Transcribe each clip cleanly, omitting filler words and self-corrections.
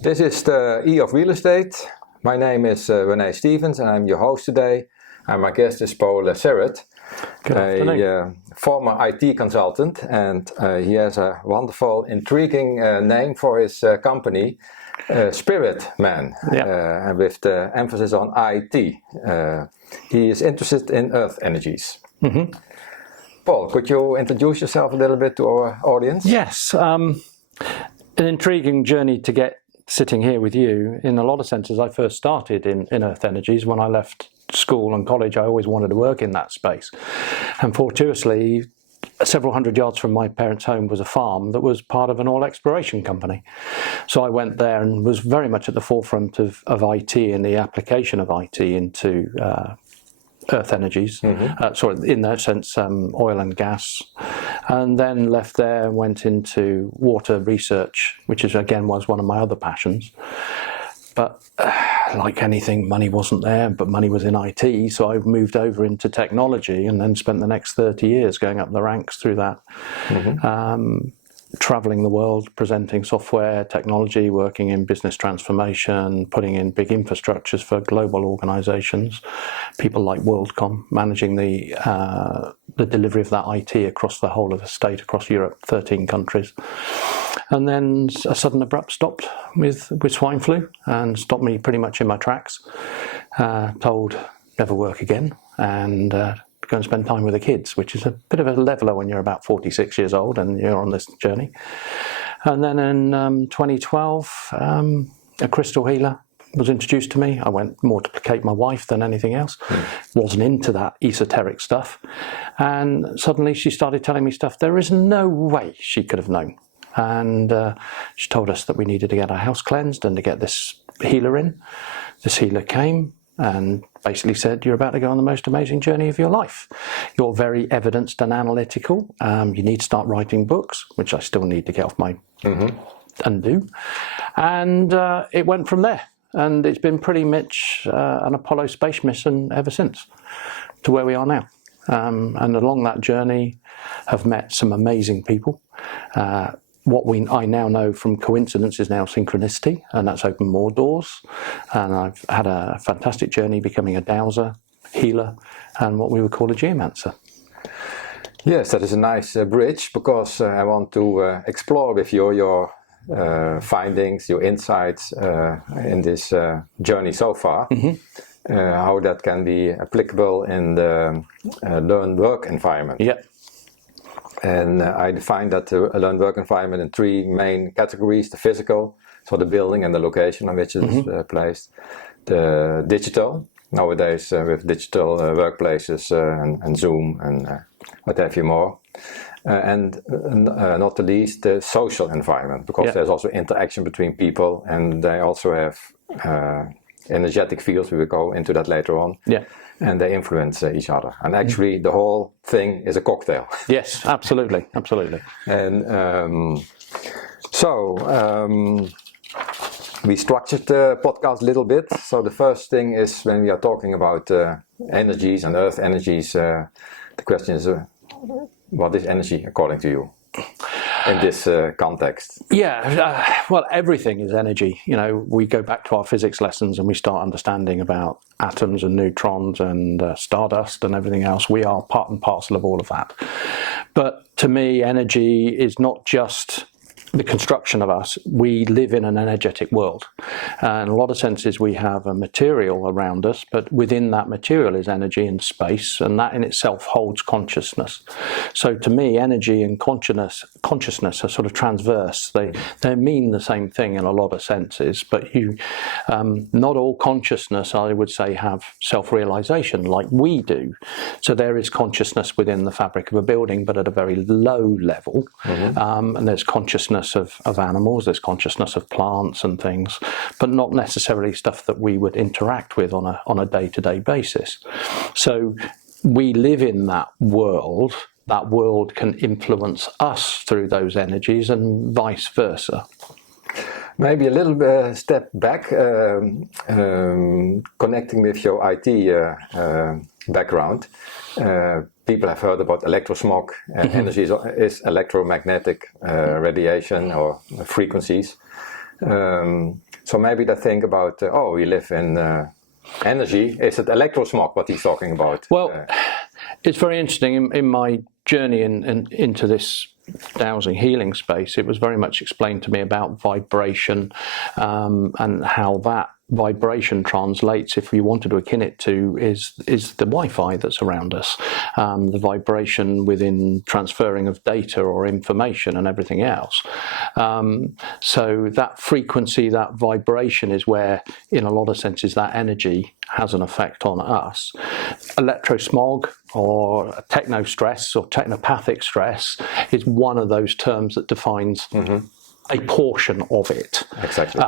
This is the E of Real Estate. My name is Rene Stevens and I'm your host today. And my guest is Paul Syrett, a former IT consultant, and he has a wonderful, intriguing name for his company, Spirit Man, and with the emphasis on IT. He is interested in earth energies. Mm-hmm. Paul, could you introduce yourself a little bit to our audience? Yes, an intriguing journey to get sitting here with you. In a lot of senses, I first started in earth energies. When I left school and college, I always wanted to work in that space. And fortuitously, several hundred yards from my parents' home was a farm that was part of an oil exploration company. So I went there and was very much at the forefront of IT and the application of IT into earth energies, in that sense, oil and gas, and then left there and went into water research, which is was one of my other passions. But like anything, money wasn't there, but money was in IT, so I moved over into technology and then spent the next 30 years going up the ranks through that. Traveling the world, presenting software, technology, working in business transformation, putting in big infrastructures for global organizations, people like WorldCom, managing the delivery of that IT across the whole of the state, across Europe, 13 countries. And then a sudden abrupt stop with swine flu and stopped me pretty much in my tracks. Told never work again and go and spend time with the kids, which is a bit of a leveler when you're about 46 years old and you're on this journey. And then in 2012, a crystal healer was introduced to me. I went more to placate my wife than anything else. Wasn't into that esoteric stuff. And suddenly she started telling me stuff there is no way she could have known. And she told us that we needed to get our house cleansed and to get this healer in. This healer came and basically said, you're about to go on the most amazing journey of your life. You're very evidenced and analytical. You need to start writing books, which I still need to get off my undo. And it went from there. And it's been pretty much an Apollo space mission ever since to where we are now. And along that journey, have met some amazing people. What I now know from coincidence is now synchronicity, and that's opened more doors. And I've had a fantastic journey becoming a dowser, healer, and what we would call a geomancer. Yes, that is a nice bridge, because I want to explore with you your findings, your insights in this journey so far. How that can be applicable in the learn-work environment. Yeah. And I define that a learn work environment in three main categories: the physical, so the building and the location on which it is placed; the digital, nowadays with digital workplaces and Zoom and what have you more; and not the least, the social environment, because there's also interaction between people, and they also have energetic fields. We will go into that later on. Yeah. And they influence each other. And actually the whole thing is a cocktail. Yes, absolutely, absolutely. And we structured the podcast a little bit. So the first thing is, when we are talking about energies and earth energies, the question is, what is energy according to you? In this context? Well, everything is energy. You know, we go back to our physics lessons and we start understanding about atoms and neutrons and stardust and everything else. We are part and parcel of all of that. But to me, energy is not just the construction of us. We live in an energetic world. In a lot of senses, we have a material around us, but within that material is energy and space, and that in itself holds consciousness. So to me, energy and consciousness are sort of transverse. They mean the same thing in a lot of senses, but not all consciousness, I would say, have self-realization like we do. So there is consciousness within the fabric of a building, but at a very low level, and there's consciousness of animals, there's consciousness of plants and things, but not necessarily stuff that we would interact with on a day-to-day basis. So we live in that world. That world can influence us through those energies and vice versa. Maybe a little step back, connecting with your IT background. People have heard about electrosmog. Energy is electromagnetic radiation or frequencies. So maybe they think about, we live in energy. Is it electrosmog what he's talking about? Well, it's very interesting. In my journey into this dowsing healing space, it was very much explained to me about vibration and how that vibration translates, if we wanted to akin it to, is the Wi-Fi that's around us, the vibration within transferring of data or information and everything else. So that frequency, that vibration is where, in a lot of senses, that energy has an effect on us. Electrosmog or techno-stress or technopathic stress is one of those terms that defines a portion of it. Exactly.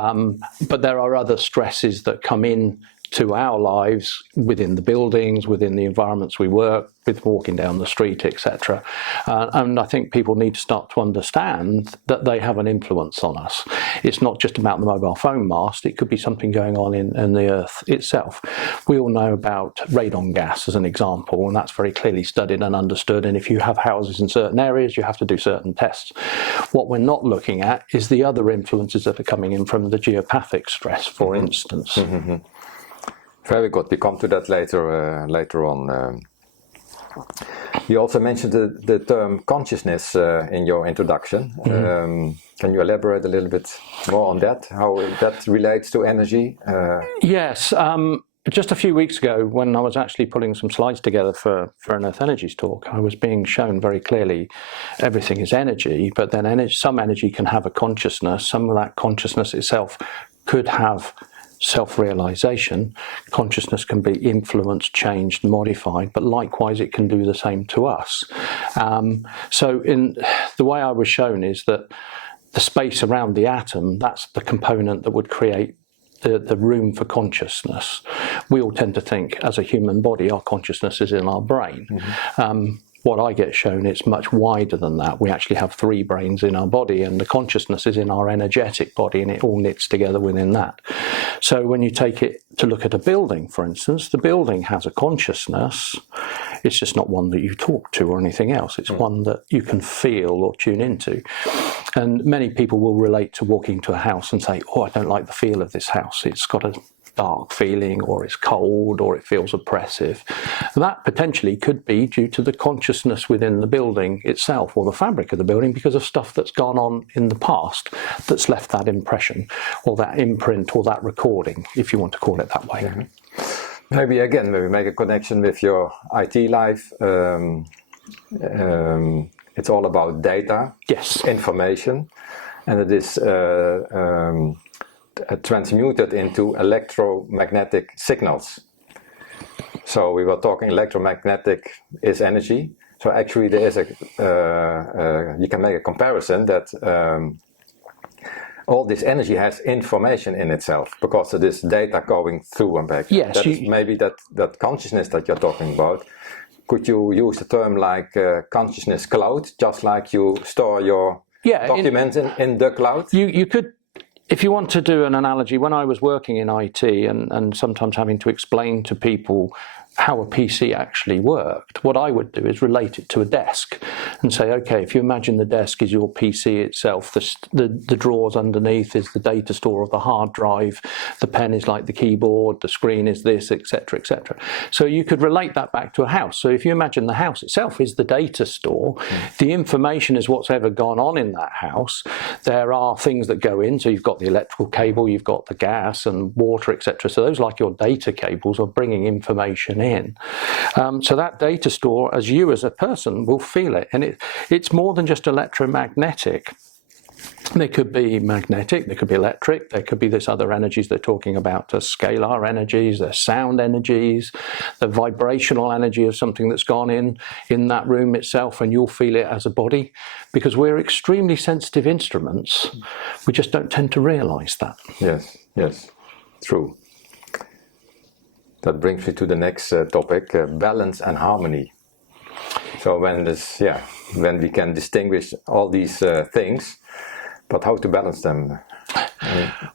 But there are other stresses that come in to our lives within the buildings, within the environments we work with, walking down the street, etc. And I think people need to start to understand that they have an influence on us. It's not just about the mobile phone mast, it could be something going on in the earth itself. We all know about radon gas as an example, and that's very clearly studied and understood, and if you have houses in certain areas, you have to do certain tests. What we're not looking at is the other influences that are coming in from the geopathic stress, for instance. Very good. We come to that later on. You also mentioned the term consciousness in your introduction. Can you elaborate a little bit more on that? How that relates to energy? Yes. Just a few weeks ago, when I was actually putting some slides together for an Earth Energies talk, I was being shown very clearly everything is energy, but then some energy can have a consciousness. Some of that consciousness itself could have self-realization. Consciousness can be influenced, changed, modified, but likewise it can do the same to us. So in the way I was shown is that the space around the atom, that's the component that would create the room for consciousness. We all tend to think as a human body our consciousness is in our brain. What I get shown, it's much wider than that. We actually have 3 brains in our body, and the consciousness is in our energetic body, and it all knits together within that. So when you take it to look at a building, for instance, the building has a consciousness. It's just not one that you talk to or anything else. It's one that you can feel or tune into. And many people will relate to walking to a house and say, oh, I don't like the feel of this house. It's got a dark feeling, or it's cold, or it feels oppressive. That potentially could be due to the consciousness within the building itself, or the fabric of the building, because of stuff that's gone on in the past that's left that impression, or that imprint, or that recording, if you want to call it that way. Maybe make a connection with your IT life. It's all about data, yes, information, and it is transmuted into electromagnetic signals. So we were talking electromagnetic is energy. So actually there is you can make a comparison that all this energy has information in itself, because it is data going through and back. Yes, maybe that consciousness that you're talking about. Could you use the term like consciousness cloud, just like you store your documents in the cloud? You could. If you want to do an analogy, when I was working in IT and sometimes having to explain to people how a PC actually worked, what I would do is relate it to a desk and say, okay, if you imagine the desk is your PC itself, the drawers underneath is the data store of the hard drive, the pen is like the keyboard, the screen is this, etc., etc. So you could relate that back to a house. So if you imagine the house itself is the data store, the information is what's ever gone on in that house. There are things that go in, so you've got the electrical cable, you've got the gas and water, etc. So those, like your data cables, are bringing information in. So that data store, as you as a person will feel it, and it's more than just electromagnetic. They could be magnetic, they could be electric, there could be this other energies they're talking about, scalar energies, the sound energies, the vibrational energy of something that's gone in that room itself, and you'll feel it as a body, because we're extremely sensitive instruments. We just don't tend to realize that. Yes, true. That brings me to the next topic, balance and harmony. So when we can distinguish all these things, but how to balance them?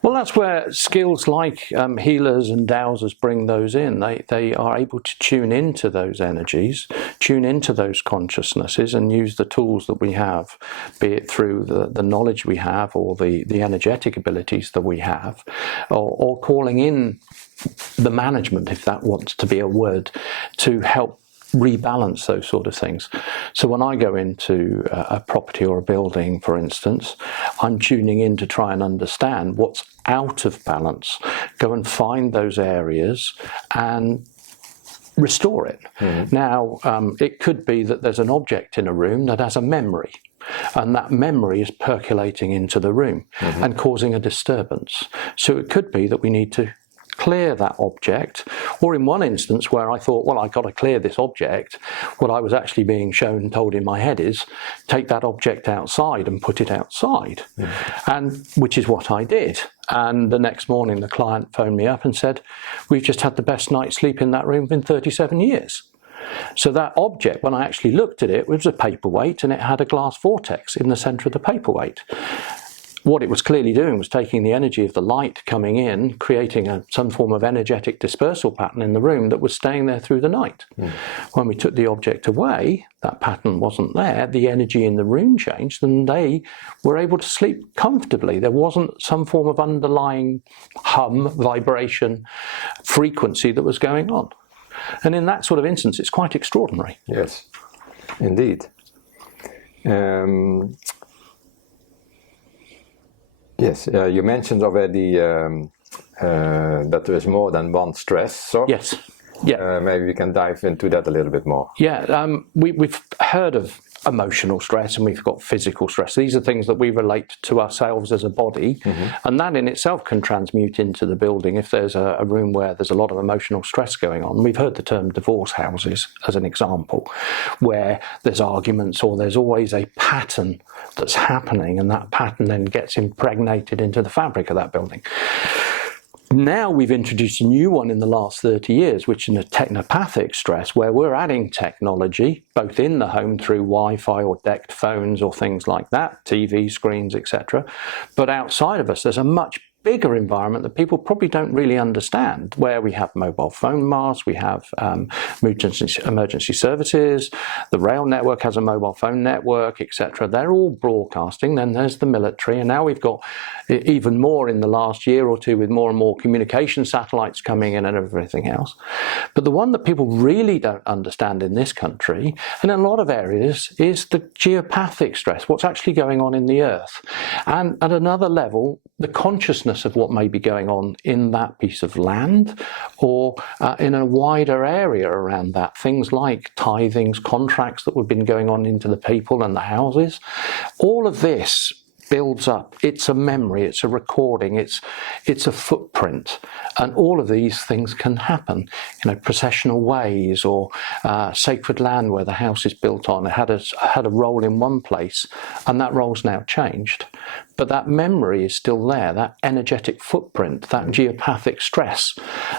Well, that's where skills like healers and dowsers bring those in. They are able to tune into those energies, tune into those consciousnesses, and use the tools that we have, be it through the knowledge we have or the energetic abilities that we have, or calling in the management, if that wants to be a word, to help rebalance those sort of things. So when I go into a property or a building, for instance, I'm tuning in to try and understand what's out of balance, go and find those areas and restore it. Now, it could be that there's an object in a room that has a memory, and that memory is percolating into the room and causing a disturbance. So it could be that we need to clear that object, or in one instance where I thought, well, I've got to clear this object, what I was actually being shown and told in my head is take that object outside and put it outside, and which is what I did. And the next morning the client phoned me up and said, we've just had the best night's sleep in that room in 37 years. So that object, when I actually looked at it, was a paperweight, and it had a glass vortex in the centre of the paperweight. What it was clearly doing was taking the energy of the light coming in, creating some form of energetic dispersal pattern in the room that was staying there through the night. When we took the object away, that pattern wasn't there, the energy in the room changed, and they were able to sleep comfortably. There wasn't some form of underlying hum, vibration, frequency that was going on. And in that sort of instance, it's quite extraordinary. Yes, indeed. Yes, you mentioned already that there is more than one stress. So yes, yeah. Maybe we can dive into that a little bit more. Yeah, we've heard of emotional stress and we've got physical stress. These are things that we relate to ourselves as a body, and that in itself can transmute into the building. If there's a room where there's a lot of emotional stress going on, we've heard the term divorce houses as an example, where there's arguments or there's always a pattern that's happening, and that pattern then gets impregnated into the fabric of that building. Now we've introduced a new one in the last 30 years, which is a technopathic stress, where we're adding technology, both in the home through Wi-Fi or decked phones or things like that, TV screens, etc. But outside of us, there's a much bigger environment that people probably don't really understand, where we have mobile phone masts, we have emergency services, the rail network has a mobile phone network, etc. They're all broadcasting. Then there's the military, and now we've got even more in the last year or two with more and more communication satellites coming in and everything else. But the one that people really don't understand in this country, and in a lot of areas, is the geopathic stress, what's actually going on in the earth. And at another level, the consciousness of what may be going on in that piece of land or in a wider area around that. Things like tithings, contracts that have been going on into the people and the houses. All of this builds up. It's a memory, it's a recording, it's a footprint, and all of these things can happen. Processional ways or sacred land where the house is built on. It had a role in one place, and that role's now changed. But that memory is still there, that energetic footprint, that geopathic stress.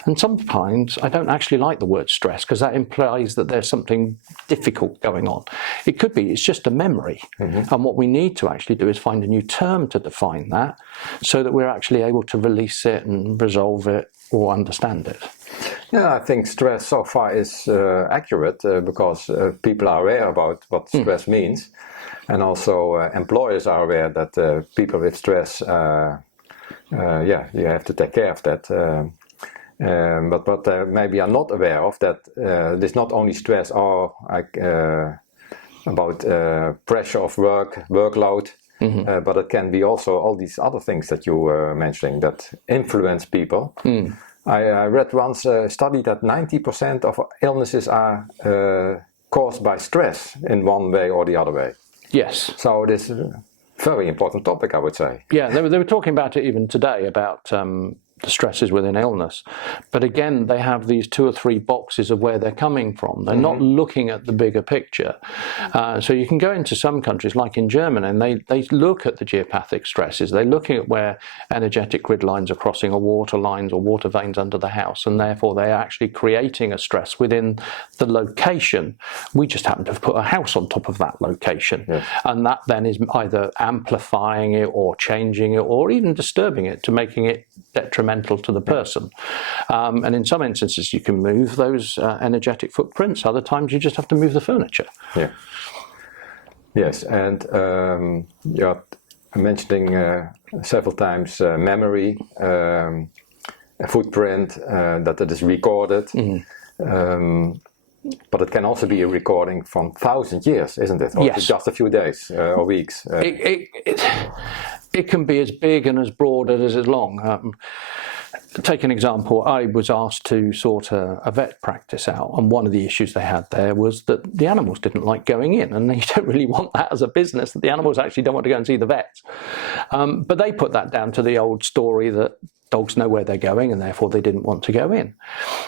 And sometimes I don't actually like the word stress, because that implies that there's something difficult going on. It could be it's just a memory. And what we need to actually do is find a new term to define that, so that we're actually able to release it and resolve it or understand it. Yeah, I think stress so far is accurate because people are aware about what stress means. And also employers are aware that people with stress, you have to take care of that. But maybe are not aware of that there's not only stress or about pressure of workload, but it can be also all these other things that you were mentioning that influence people. I read once a study that 90% of illnesses are caused by stress in one way or the other way. Yes. So this is a very important topic, I would say. Yeah, they were talking about it even today, about the stresses within illness. But again, they have these 2 or 3 boxes of where they're coming from. They're not looking at the bigger picture. So you can go into some countries, like in Germany, and they look at the geopathic stresses. They're looking at where energetic grid lines are crossing, or water lines or water veins under the house, and therefore they're actually creating a stress within the location. We just happen to have put a house on top of that location. Yes. And that then is either amplifying it or changing it or even disturbing it to making it detrimental to the person. And in some instances you can move those energetic footprints. Other times you just have to move the furniture. Yeah. Yes, and you're mentioning several times memory, a footprint, that it is recorded. But it can also be a recording from 1,000 years, isn't it? Or yes. Just a few days or weeks. It can be as big and as broad as it is long. Take an example. I was asked to sort a vet practice out, and one of the issues they had there was that the animals didn't like going in, and you don't really want that as a business, that the animals actually don't want to go and see the vets. But they put that down to the old story that dogs know where they're going and therefore they didn't want to go in.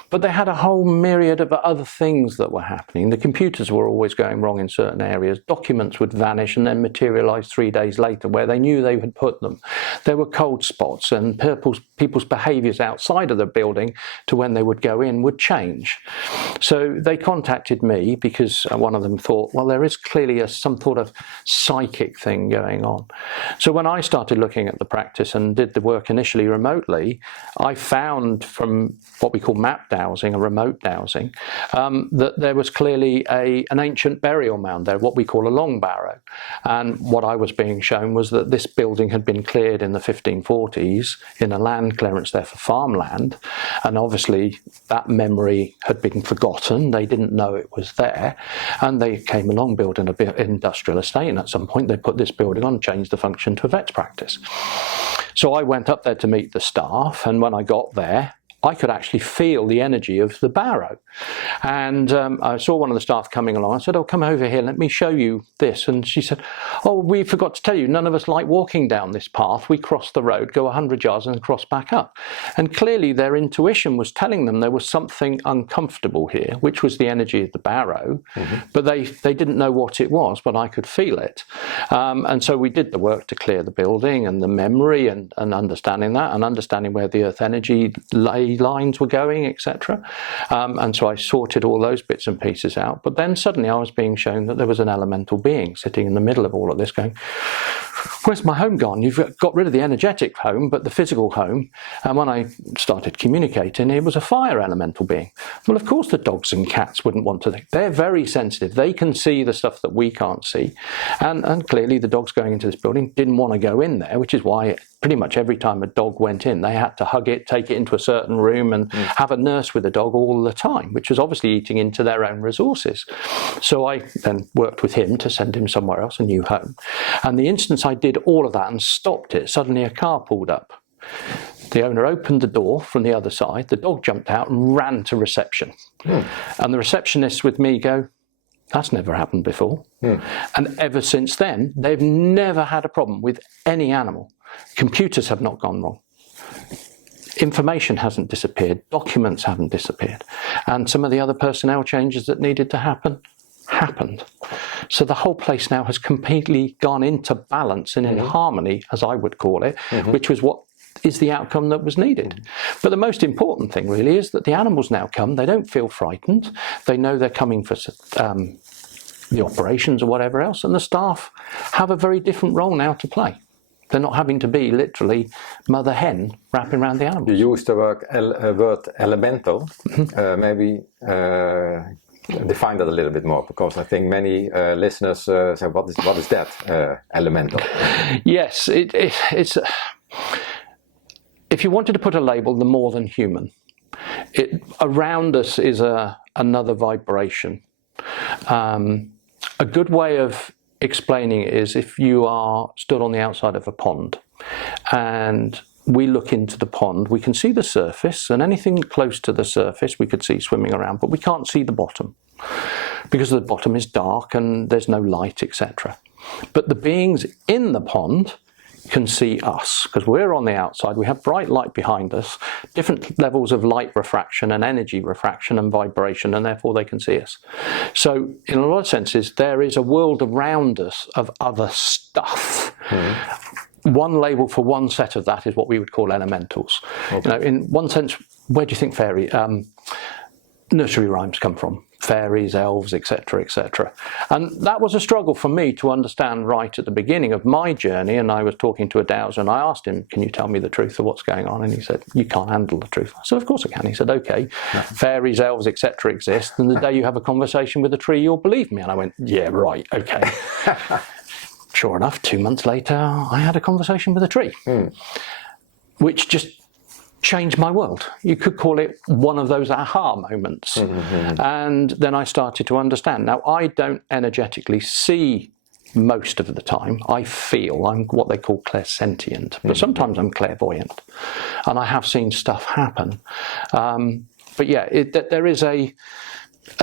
But they had a whole myriad of other things that were happening. The computers were always going wrong in certain areas. Documents would vanish and then materialise 3 days later where they knew they had put them. There were cold spots, and people's behaviours outside of the building to when they would go in would change. So they contacted me because one of them thought, well, there is clearly some sort of psychic thing going on. So when I started looking at the practice and did the work initially remotely, I found from what we call map dowsing, a remote dowsing, that there was clearly an ancient burial mound there, what we call a long barrow. And what I was being shown was that this building had been cleared in the 1540s in a land clearance there for farmland. And obviously that memory had been forgotten. They didn't know it was there. And they came along building an industrial estate. And at some point they put this building on, changed the function to a vet's practice. So I went up there to meet the staff, and when I got there, I could actually feel the energy of the barrow. And I saw one of the staff coming along. I said, oh, come over here, let me show you this. And she said, oh, we forgot to tell you, none of us like walking down this path. We cross the road, go 100 yards and cross back up. And clearly their intuition was telling them there was something uncomfortable here, which was the energy of the barrow. But they didn't know what it was, but I could feel it. And so we did the work to clear the building and the memory and understanding that, and understanding where the earth energy lines were going, etc. And so I sorted all those bits and pieces out. But then suddenly I was being shown that there was an elemental being sitting in the middle of all of this going, where's my home gone? You've got rid of the energetic home, but the physical home. And when I started communicating, it was a fire elemental being. Well, of course the dogs and cats wouldn't want to. They're very sensitive. They can see the stuff that we can't see. And clearly the dogs going into this building didn't want to go in there, which is why pretty much every time a dog went in, they had to hug it, take it into a certain room and have a nurse with the dog all the time, which was obviously eating into their own resources. So I then worked with him to send him somewhere else, a new home. And the instance I did all of that and stopped it, suddenly a car pulled up. The owner opened the door from the other side, the dog jumped out and ran to reception. And the receptionists with me go, that's never happened before. And ever since then, they've never had a problem with any animal. Computers have not gone wrong. Information hasn't disappeared. Documents haven't disappeared. And some of the other personnel changes that needed to happen happened. So the whole place now has completely gone into balance and in harmony, as I would call it, which was what is the outcome that was needed. But the most important thing really is that the animals now come, they don't feel frightened, they know they're coming for the operations or whatever else, and the staff have a very different role now to play. They're not having to be literally mother hen wrapping around the animals. You used the word elemental. Maybe define that a little bit more, because I think many listeners say, what is that elemental? Yes, it's if you wanted to put a label, the more than human. Around us is another vibration. A good way of explaining it is if you are stood on the outside of a pond and we look into the pond, we can see the surface, and anything close to the surface we could see swimming around, but we can't see the bottom because the bottom is dark and there's no light, etc. But the beings in the pond can see us, because we're on the outside, we have bright light behind us, different levels of light refraction and energy refraction and vibration, and therefore they can see us. So in a lot of senses, there is a world around us of other stuff. One label for one set of that is what we would call elementals. Okay. You know, in one sense, where do you think fairy nursery rhymes come from? Fairies, elves, etc., etc. And that was a struggle for me to understand right at the beginning of my journey. And I was talking to a dowser and I asked him, can you tell me the truth of what's going on? And he said, you can't handle the truth. I said, of course I can. He said, okay, fairies, elves, etc. exist. And the day you have a conversation with a tree, you'll believe me. And I went, yeah, right, okay. Sure enough, 2 months later, I had a conversation with a tree, which just changed my world. You could call it one of those aha moments. And then I started to understand. Now, I don't energetically see most of the time. I feel. I'm what they call clairsentient, but sometimes I'm clairvoyant. And I have seen stuff happen. But yeah, there is a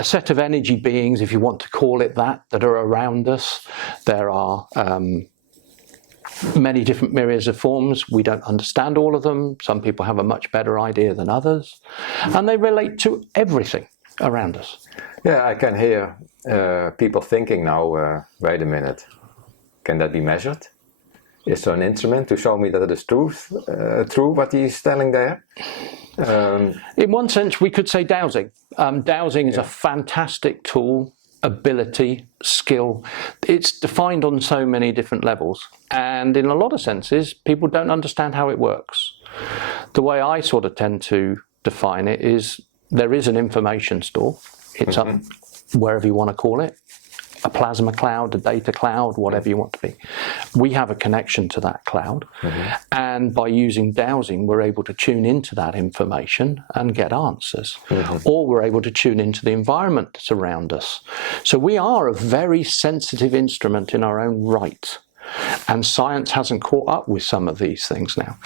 set of energy beings, if you want to call it that are around us. There are many different myriads of forms. We don't understand all of them. Some people have a much better idea than others. And they relate to everything around us. Yeah, I can hear people thinking now, wait a minute, can that be measured? Is there an instrument to show me that it is true what he's telling there? In one sense, we could say dowsing. Dowsing is a fantastic tool, ability, skill. It's defined on so many different levels. And in a lot of senses, people don't understand how it works. The way I sort of tend to define it is there is an information store. It's up wherever you want to call it. A plasma cloud, a data cloud, whatever you want to be. We have a connection to that cloud, and by using dowsing, we're able to tune into that information and get answers, or we're able to tune into the environment that's around us. So we are a very sensitive instrument in our own right, and science hasn't caught up with some of these things now.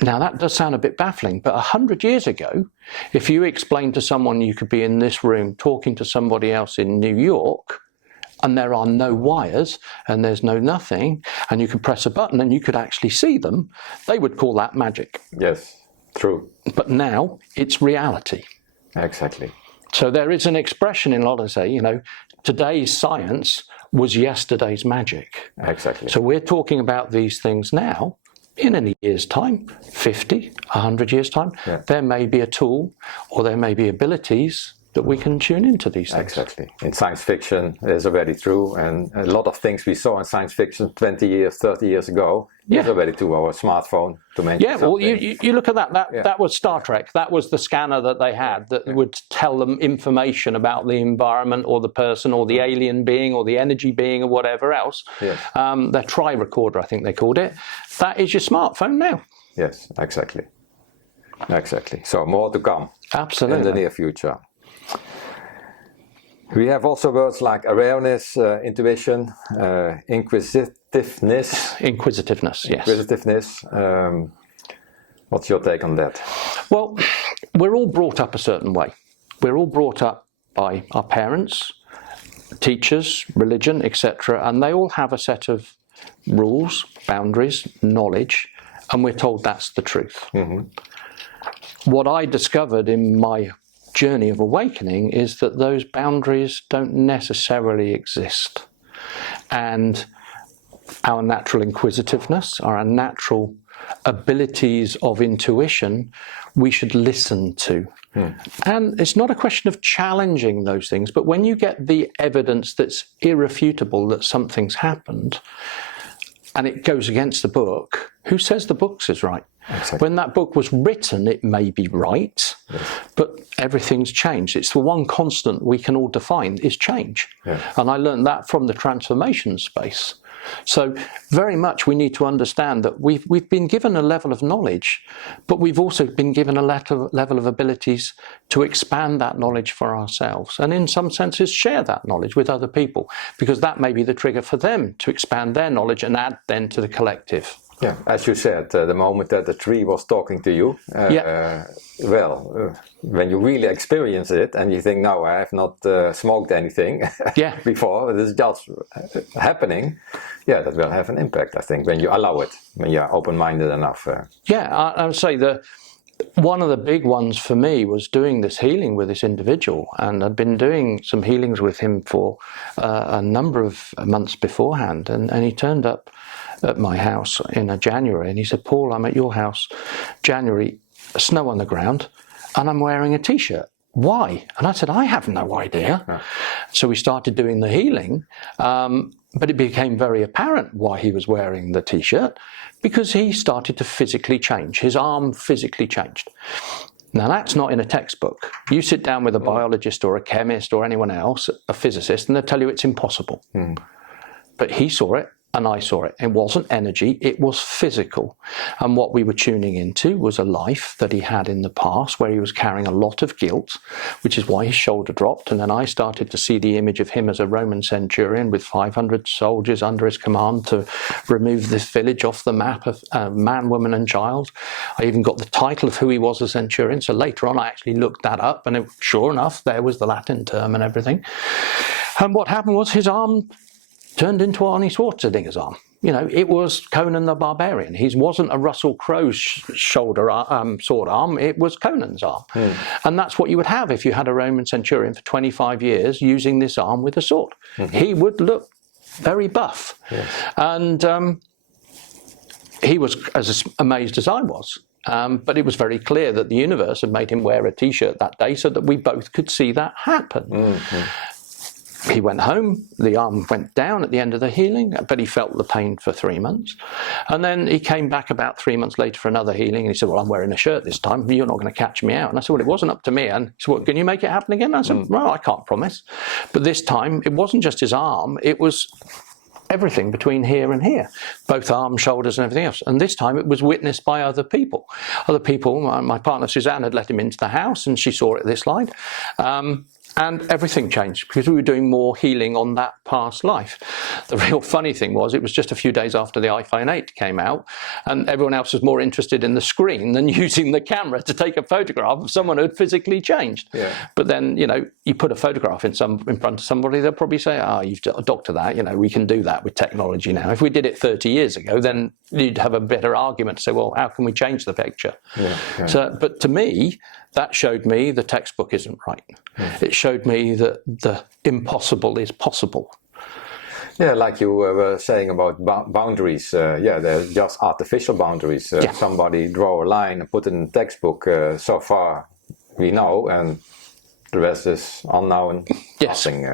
Now, that does sound a bit baffling, but 100 years ago, if you explained to someone you could be in this room talking to somebody else in New York, and there are no wires, and there's no nothing, and you could press a button and you could actually see them, they would call that magic. Yes, true. But now, it's reality. Exactly. So there is an expression in a lot of say, you know, today's science was yesterday's magic. Exactly. So we're talking about these things now. In a year's time, 50, 100 years' time, there may be a tool or there may be abilities that we can tune into these things. Exactly. In science fiction, it is already true. And a lot of things we saw in science fiction 20 years, 30 years ago, is already to our smartphone to mention something. Well, you look at that. That was Star Trek. That was the scanner that they had that would tell them information about the environment or the person or the alien being or the energy being or whatever else. Yes. Their tri-recorder, I think they called it. That is your smartphone now. Yes, exactly. Exactly. So more to come. Absolutely. In the near future. We have also words like awareness, intuition, inquisitiveness. Inquisitiveness, yes. Inquisitiveness. What's your take on that? Well, we're all brought up a certain way. We're all brought up by our parents, teachers, religion, etc. And they all have a set of rules, boundaries, knowledge, and we're told that's the truth. What I discovered in my journey of awakening is that those boundaries don't necessarily exist. And our natural inquisitiveness, our natural abilities of intuition, we should listen to. And it's not a question of challenging those things, but when you get the evidence that's irrefutable that something's happened, and it goes against the book, who says the book is right? Exactly. When that book was written, it may be right, but everything's changed. It's the one constant we can all define is change. And I learned that from the transformation space. So very much we need to understand that we've been given a level of knowledge, but we've also been given a level of abilities to expand that knowledge for ourselves, and in some senses share that knowledge with other people, because that may be the trigger for them to expand their knowledge and add then to the collective. Yeah, as you said, the moment that the tree was talking to you, when you really experience it and you think, no, I have not smoked anything before, this is just happening, that will have an impact, I think, when you allow it, when you're open-minded enough. I would say that one of the big ones for me was doing this healing with this individual, and I'd been doing some healings with him for a number of months beforehand, and he turned up at my house in January and he said, Paul, I'm at your house January, snow on the ground, and I'm wearing a t-shirt. Why? And I said, I have no idea. So we started doing the healing, but it became very apparent why he was wearing the t-shirt, because he started to physically change. His arm physically changed. Now that's not in a textbook. You sit down with a biologist or a chemist or anyone else, a physicist, and they'll tell you it's impossible. But he saw it. And I saw it. It wasn't energy, it was physical. And what we were tuning into was a life that he had in the past where he was carrying a lot of guilt, which is why his shoulder dropped. And then I started to see the image of him as a Roman centurion with 500 soldiers under his command to remove this village off the map of man, woman and child. I even got the title of who he was as centurion. So later on I actually looked that up, and sure enough, there was the Latin term and everything. And what happened was his arm turned into Arnie Schwarzenegger's arm. You know, it was Conan the Barbarian. He wasn't a Russell Crowe's sword arm, it was Conan's arm. And that's what you would have if you had a Roman centurion for 25 years using this arm with a sword. He would look very buff. And he was as amazed as I was. But it was very clear that the universe had made him wear a t-shirt that day so that we both could see that happen. He went home, the arm went down at the end of the healing, but he felt the pain for 3 months. And then he came back about 3 months later for another healing, and he said, well, I'm wearing a shirt this time, you're not going to catch me out. And I said, well, it wasn't up to me. And he said, well, can you make it happen again? And I said, well, I can't promise. But this time, it wasn't just his arm, it was everything between here and here, both arms, shoulders and everything else. And this time it was witnessed by other people. Other people, my partner Suzanne had let him into the house and she saw it this slide. And everything changed because we were doing more healing on that past life. The real funny thing was it was just a few days after the iPhone 8 came out, and everyone else was more interested in the screen than using the camera to take a photograph of someone who had physically changed. But then, you know, you put a photograph in front of somebody, they'll probably say, oh, you've doctored that, you know, we can do that with technology now. If we did it 30 years ago, then you'd have a better argument to say, well, how can we change the picture? So, but to me, that showed me the textbook isn't right. It showed me that the impossible is possible. Yeah, like you were saying about boundaries. They're just artificial boundaries. Somebody draw a line and put it in the textbook. So far, we know, and the rest is unknown. Nothing.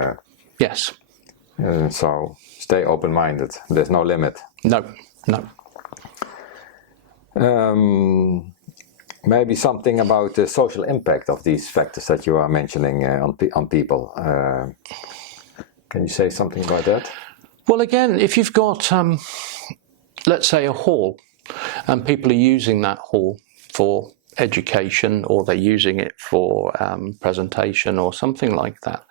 So stay open-minded. There's no limit. No. Maybe something about the social impact of these factors that you are mentioning on people. Can you say something about that? Well, again, if you've got, let's say, a hall, and people are using that hall for education, or they're using it for presentation or something like that,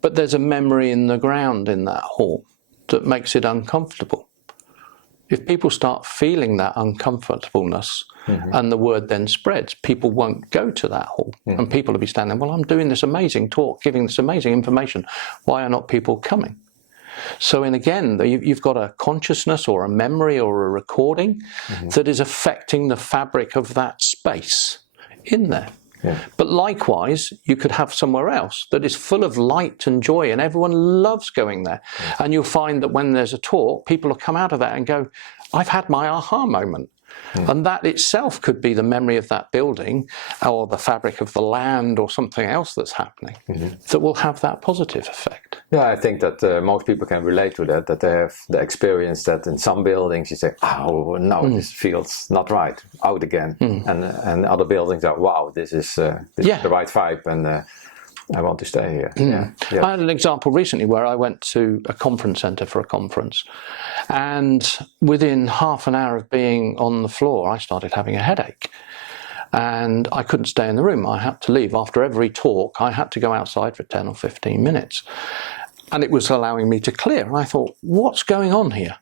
but there's a memory in the ground in that hall that makes it uncomfortable. If people start feeling that uncomfortableness and the word then spreads, people won't go to that hall. And people will be standing, well, I'm doing this amazing talk, giving this amazing information. Why are not people coming? So, and again, you've got a consciousness or a memory or a recording that is affecting the fabric of that space in there. But likewise, you could have somewhere else that is full of light and joy, and everyone loves going there. And you'll find that when there's a talk, people will come out of that and go, I've had my aha moment. And that itself could be the memory of that building or the fabric of the land or something else that's happening that will have that positive effect. Yeah, I think that most people can relate to that they have the experience that in some buildings you say, oh, no, this feels not right, out again. And other buildings are, wow, this is the right vibe, and I want to stay here. I had an example recently where I went to a conference centre for a conference, and within half an hour of being on the floor, I started having a headache. And I couldn't stay in the room. I had to leave. After every talk, I had to go outside for 10 or 15 minutes. And it was allowing me to clear. And I thought, what's going on here?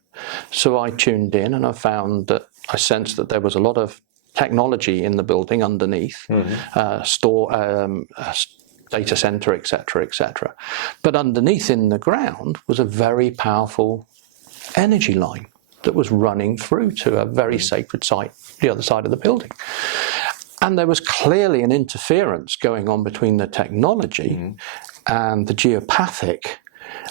So I tuned in and I found that I sensed that there was a lot of technology in the building underneath, data center, etc., etc. But underneath in the ground was a very powerful energy line that was running through to a very sacred site, the other side of the building. And there was clearly an interference going on between the technology and the geopathic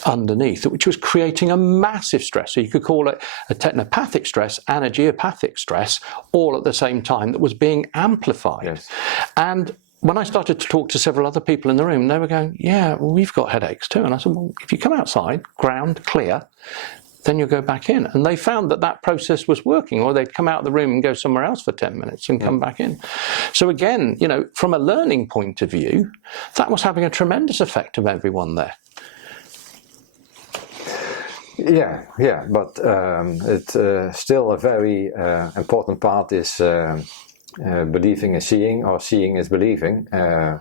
underneath, which was creating a massive stress. So you could call it a technopathic stress and a geopathic stress all at the same time that was being amplified. Yes. And when I started to talk to several other people in the room, they were going, yeah, well, we've got headaches too. And I said, well, if you come outside, ground, clear, then you'll go back in. And they found that that process was working, or they'd come out of the room and go somewhere else for 10 minutes and come back in. So again, you know, from a learning point of view, that was having a tremendous effect on everyone there. Yeah, but it's still a very important part is believing is seeing, or seeing is believing. I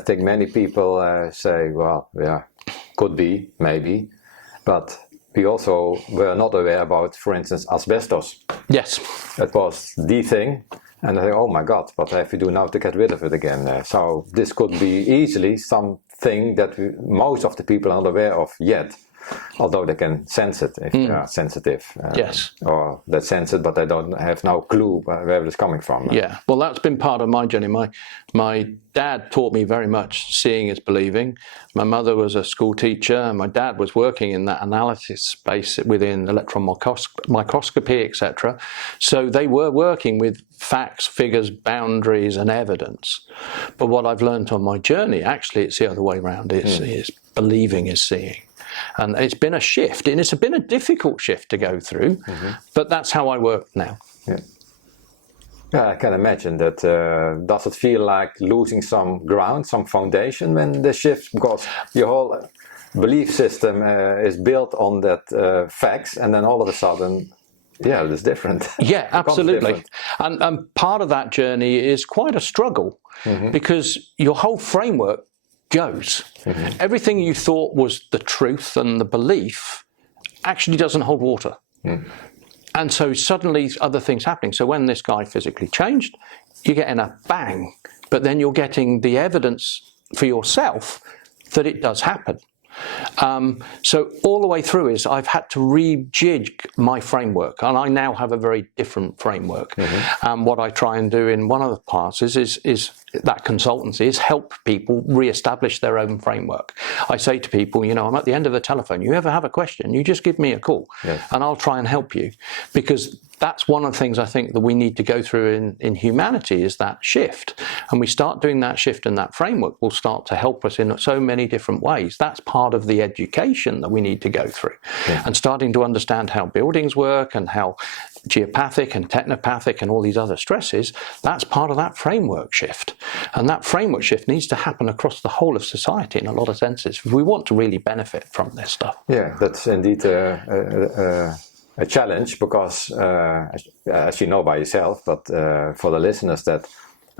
think many people say, well, yeah, could be, maybe, but we also were not aware about, for instance, asbestos. Yes. That was the thing, and I think, oh my God, what have we do now to get rid of it again? So this could be easily something that most of the people are not aware of yet. Although they can sense it if they are sensitive. Yes. Or they sense it, but they don't have no clue where it's coming from. Yeah, well, that's been part of my journey. My dad taught me very much seeing is believing. My mother was a school teacher, and my dad was working in that analysis space within electron microscopy, etc. So they were working with facts, figures, boundaries, and evidence. But what I've learned on my journey, actually, it's the other way around. Is believing is seeing. And it's been a shift, and it's been a difficult shift to go through, but that's how I work now. Yeah, I can imagine that. Does it feel like losing some ground, some foundation when the shift, because your whole belief system is built on that facts, and then all of a sudden, yeah, it's different. Yeah, absolutely. And part of that journey is quite a struggle, because your whole framework goes. Everything you thought was the truth and the belief actually doesn't hold water. And so suddenly other things happening. So when this guy physically changed, you're getting a bang, but then you're getting the evidence for yourself that it does happen. So all the way through is I've had to rejig my framework, and I now have a very different framework. And what I try and do in one of the parts is that consultancy is help people re-establish their own framework. I say to people, you know, I'm at the end of the telephone. You ever have a question, you just give me a call, and I'll try and help you, because that's one of the things I think that we need to go through in humanity is that shift. And we start doing that shift, and that framework will start to help us in so many different ways. That's part of the education that we need to go through. And starting to understand how buildings work and how geopathic and technopathic and all these other stresses, that's part of that framework shift. And that framework shift needs to happen across the whole of society in a lot of senses if we want to really benefit from this stuff. Yeah, that's indeed a challenge, because as you know by yourself, but for the listeners, that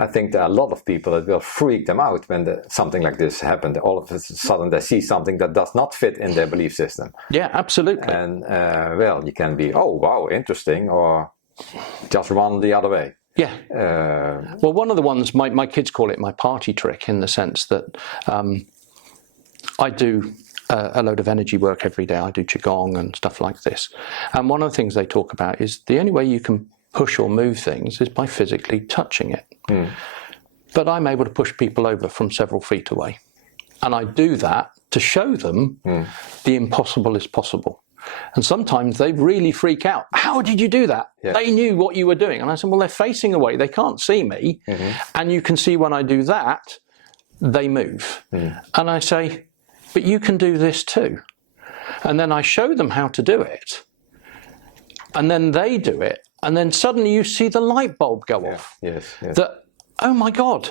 I think there are a lot of people that will freak them out when something like this happened. All of a sudden they see something that does not fit in their belief system. Yeah, absolutely. And well, you can be, oh wow, interesting, or just run the other way. Yeah. Well, one of the ones, my kids call it my party trick, in the sense that I do a load of energy work every day. I do Qigong and stuff like this. And one of the things they talk about is the only way you can push or move things is by physically touching it. But I'm able to push people over from several feet away. And I do that to show them the impossible is possible. And sometimes they really freak out. How did you do that? Yeah. They knew what you were doing. And I said, well, they're facing away. They can't see me. And you can see when I do that, they move. And I say, but you can do this too. And then I show them how to do it. And then they do it. And then suddenly you see the light bulb go off. Yes. That, oh my God,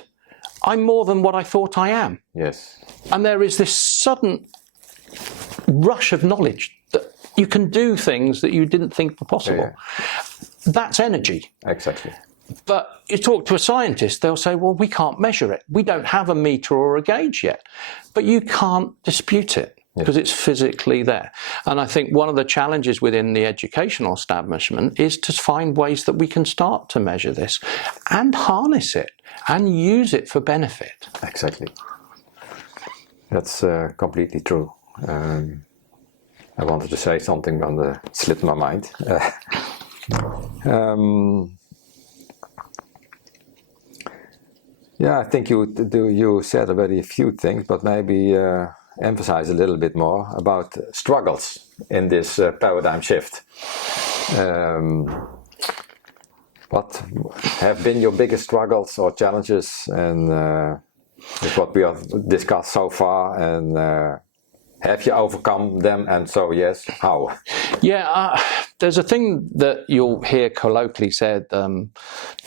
I'm more than what I thought I am. Yes. And there is this sudden rush of knowledge that you can do things that you didn't think were possible. That's energy. Exactly. But you talk to a scientist, they'll say, well, we can't measure it. We don't have a meter or a gauge yet. But you can't dispute it. because it's physically there. And I think one of the challenges within the educational establishment is to find ways that we can start to measure this and harness it and use it for benefit. Exactly. That's completely true. I wanted to say something, but it slipped my mind. Yeah, I think you said already a few things, but maybe emphasize a little bit more about struggles in this paradigm shift. What have been your biggest struggles or challenges, and with what we have discussed so far, and have you overcome them, and so yes, how? Yeah, there's a thing that you'll hear colloquially said,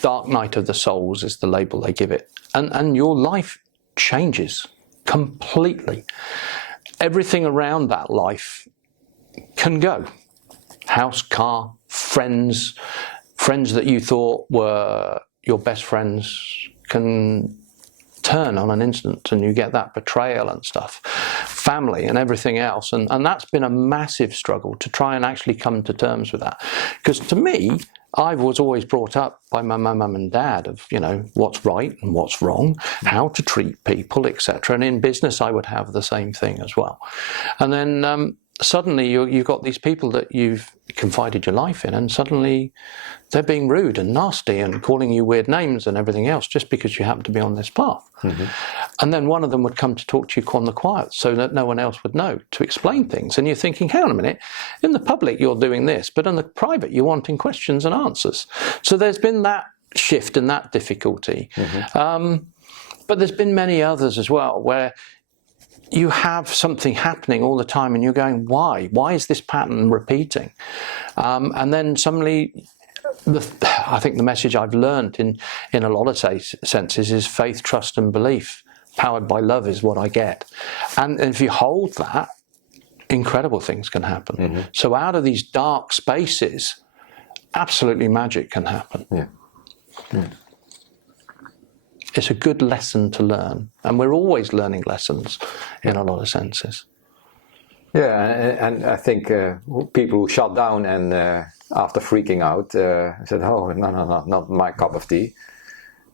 dark night of the souls is the label they give it. And your life changes completely. Everything around that life can go. House, car, friends that you thought were your best friends can turn on an instant, and you get that betrayal and stuff. Family and everything else. And that's been a massive struggle to try and actually come to terms with that. Because to me, I was always brought up by my mum and dad of, what's right and what's wrong, how to treat people, etc. And in business, I would have the same thing as well. And then suddenly you've got these people that you've confided your life in, and suddenly they're being rude and nasty and calling you weird names and everything else just because you happen to be on this path. Mm-hmm. And then one of them would come to talk to you on the quiet so that no one else would know, to explain things. And you're thinking, hang on a minute, in the public you're doing this, but in the private you're wanting questions and answers. So there's been that shift and that difficulty. Mm-hmm. But there's been many others as well, where you have something happening all the time and you're going, why? Why is this pattern repeating? And then suddenly, I think the message I've learned in a lot of senses is faith, trust and belief, powered by love is what I get. And if you hold that, incredible things can happen. Mm-hmm. So out of these dark spaces, absolutely magic can happen. Yeah. Yeah. It's a good lesson to learn, and we're always learning lessons in a lot of senses. Yeah, and I think people who shut down and after freaking out said, "Oh, no, not my cup of tea."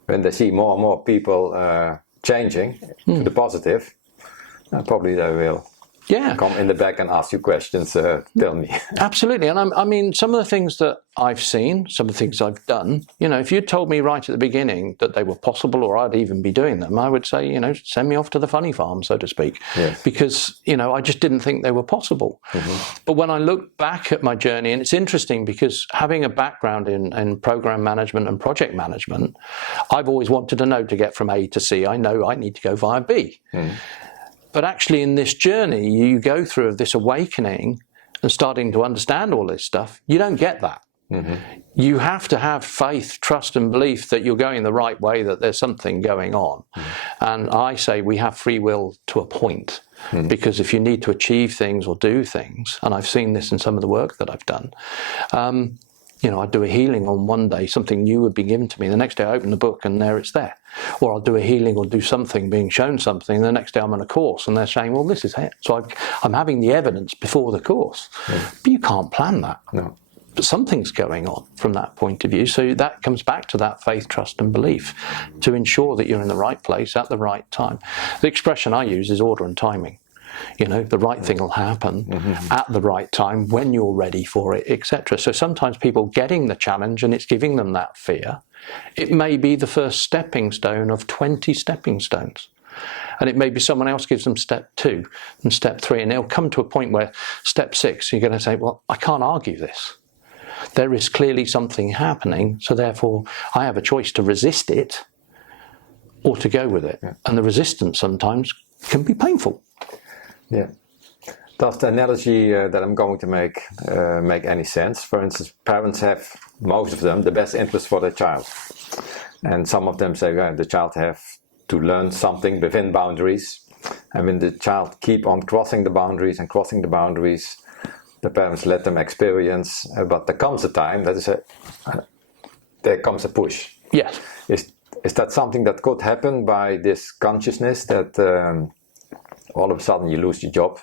When they see more and more people changing to the positive, probably they will. Yeah. Come in the back and ask you questions, tell me. Absolutely. And I mean, some of the things that I've seen, some of the things I've done, if you'd told me right at the beginning that they were possible or I'd even be doing them, I would say, send me off to the funny farm, so to speak. Yes. Because, I just didn't think they were possible. Mm-hmm. But when I look back at my journey, and it's interesting because having a background in program management and project management, I've always wanted to know to get from A to C. I know I need to go via B. Mm. But actually in this journey, you go through this awakening and starting to understand all this stuff, you don't get that. Mm-hmm. You have to have faith, trust and belief that you're going the right way, that there's something going on. Mm-hmm. And I say we have free will to a point. Mm-hmm. Because if you need to achieve things or do things, and I've seen this in some of the work that I've done, I'd do a healing on one day, something new would be given to me. The next day I open the book and there it's there. Or I'll do a healing or do something, being shown something. The next day I'm on a course and they're saying, well, this is it. So I'm having the evidence before the course. Yeah. But you can't plan that. No. But something's going on from that point of view. So that comes back to that faith, trust and belief to ensure that you're in the right place at the right time. The expression I use is order and timing. The right thing will happen mm-hmm. at the right time when you're ready for it, etc. So sometimes people getting the challenge and it's giving them that fear. It may be the first stepping stone of 20 stepping stones. And it may be someone else gives them step 2 and step 3. And they'll come to a point where step 6, you're going to say, well, I can't argue this. There is clearly something happening. So therefore, I have a choice to resist it or to go with it. Yeah. And the resistance sometimes can be painful. Yeah. Does the analogy that I'm going to make any sense? For instance, parents have, most of them, the best interest for their child. And some of them say, well, the child have to learn something within boundaries. And when the child keep on crossing the boundaries, the parents let them experience. But there comes a time that there comes a push. Yes. Is that something that could happen by this consciousness that all of a sudden you lose your job,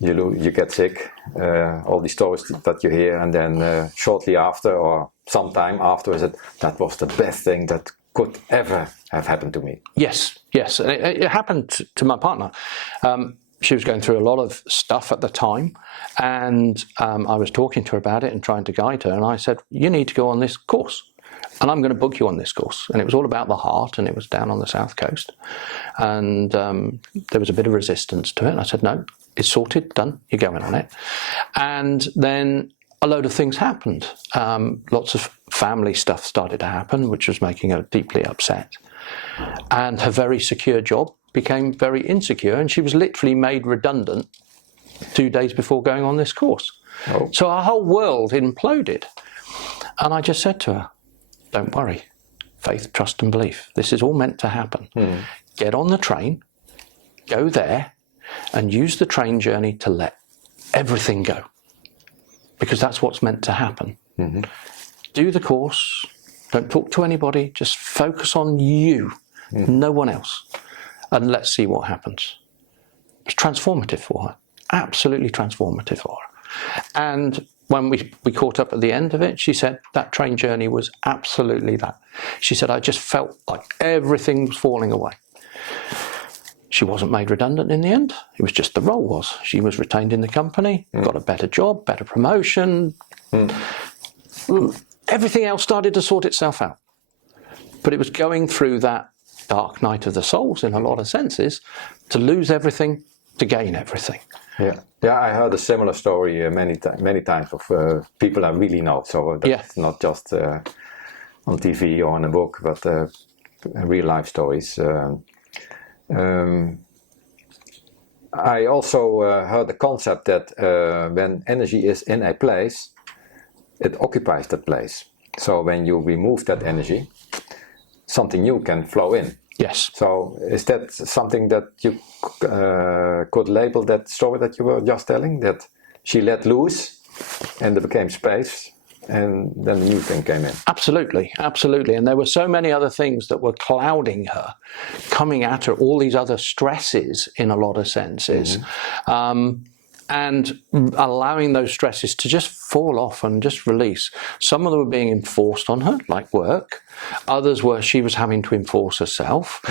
you get sick, all these stories that you hear, and then shortly after or sometime afterwards, that was the best thing that could ever have happened to me. Yes. It happened to my partner. She was going through a lot of stuff at the time, and I was talking to her about it and trying to guide her, and I said, you need to go on this course, and I'm going to book you on this course. And it was all about the heart, and it was down on the south coast, and there was a bit of resistance to it, and I said, no, it's sorted, done, you're going on it. And then a load of things happened. Lots of family stuff started to happen, which was making her deeply upset, and her very secure job became very insecure, and she was literally made redundant 2 days before going on this course. Oh. So our whole world imploded. And I just said to her, don't worry, faith, trust and belief. This is all meant to happen. Get on the train, go there, and use the train journey to let everything go. Because that's what's meant to happen. Do the course, don't talk to anybody, just focus on you, no one else. And let's see what happens. It's transformative for her, absolutely transformative for her. And when we caught up at the end of it, she said that train journey was absolutely that. She said, I just felt like everything was falling away. She wasn't made redundant in the end. It was just the role was. She was retained in the company, got a better job, better promotion. Everything else started to sort itself out. But it was going through that dark night of the souls in a lot of senses, to lose everything, to gain everything. Yeah, I heard a similar story many times of people I really know. So that's not just on TV or in a book, but real life stories. I also heard the concept that when energy is in a place, it occupies that place. So when you remove that energy, something new can flow in. Yes. So is that something that you could label that story that you were just telling? That she let loose and there became space and then the new thing came in? Absolutely. And there were so many other things that were clouding her, coming at her, all these other stresses in a lot of senses. And allowing those stresses to just fall off and just release. Some of them were being enforced on her, like work. Others were she was having to enforce herself.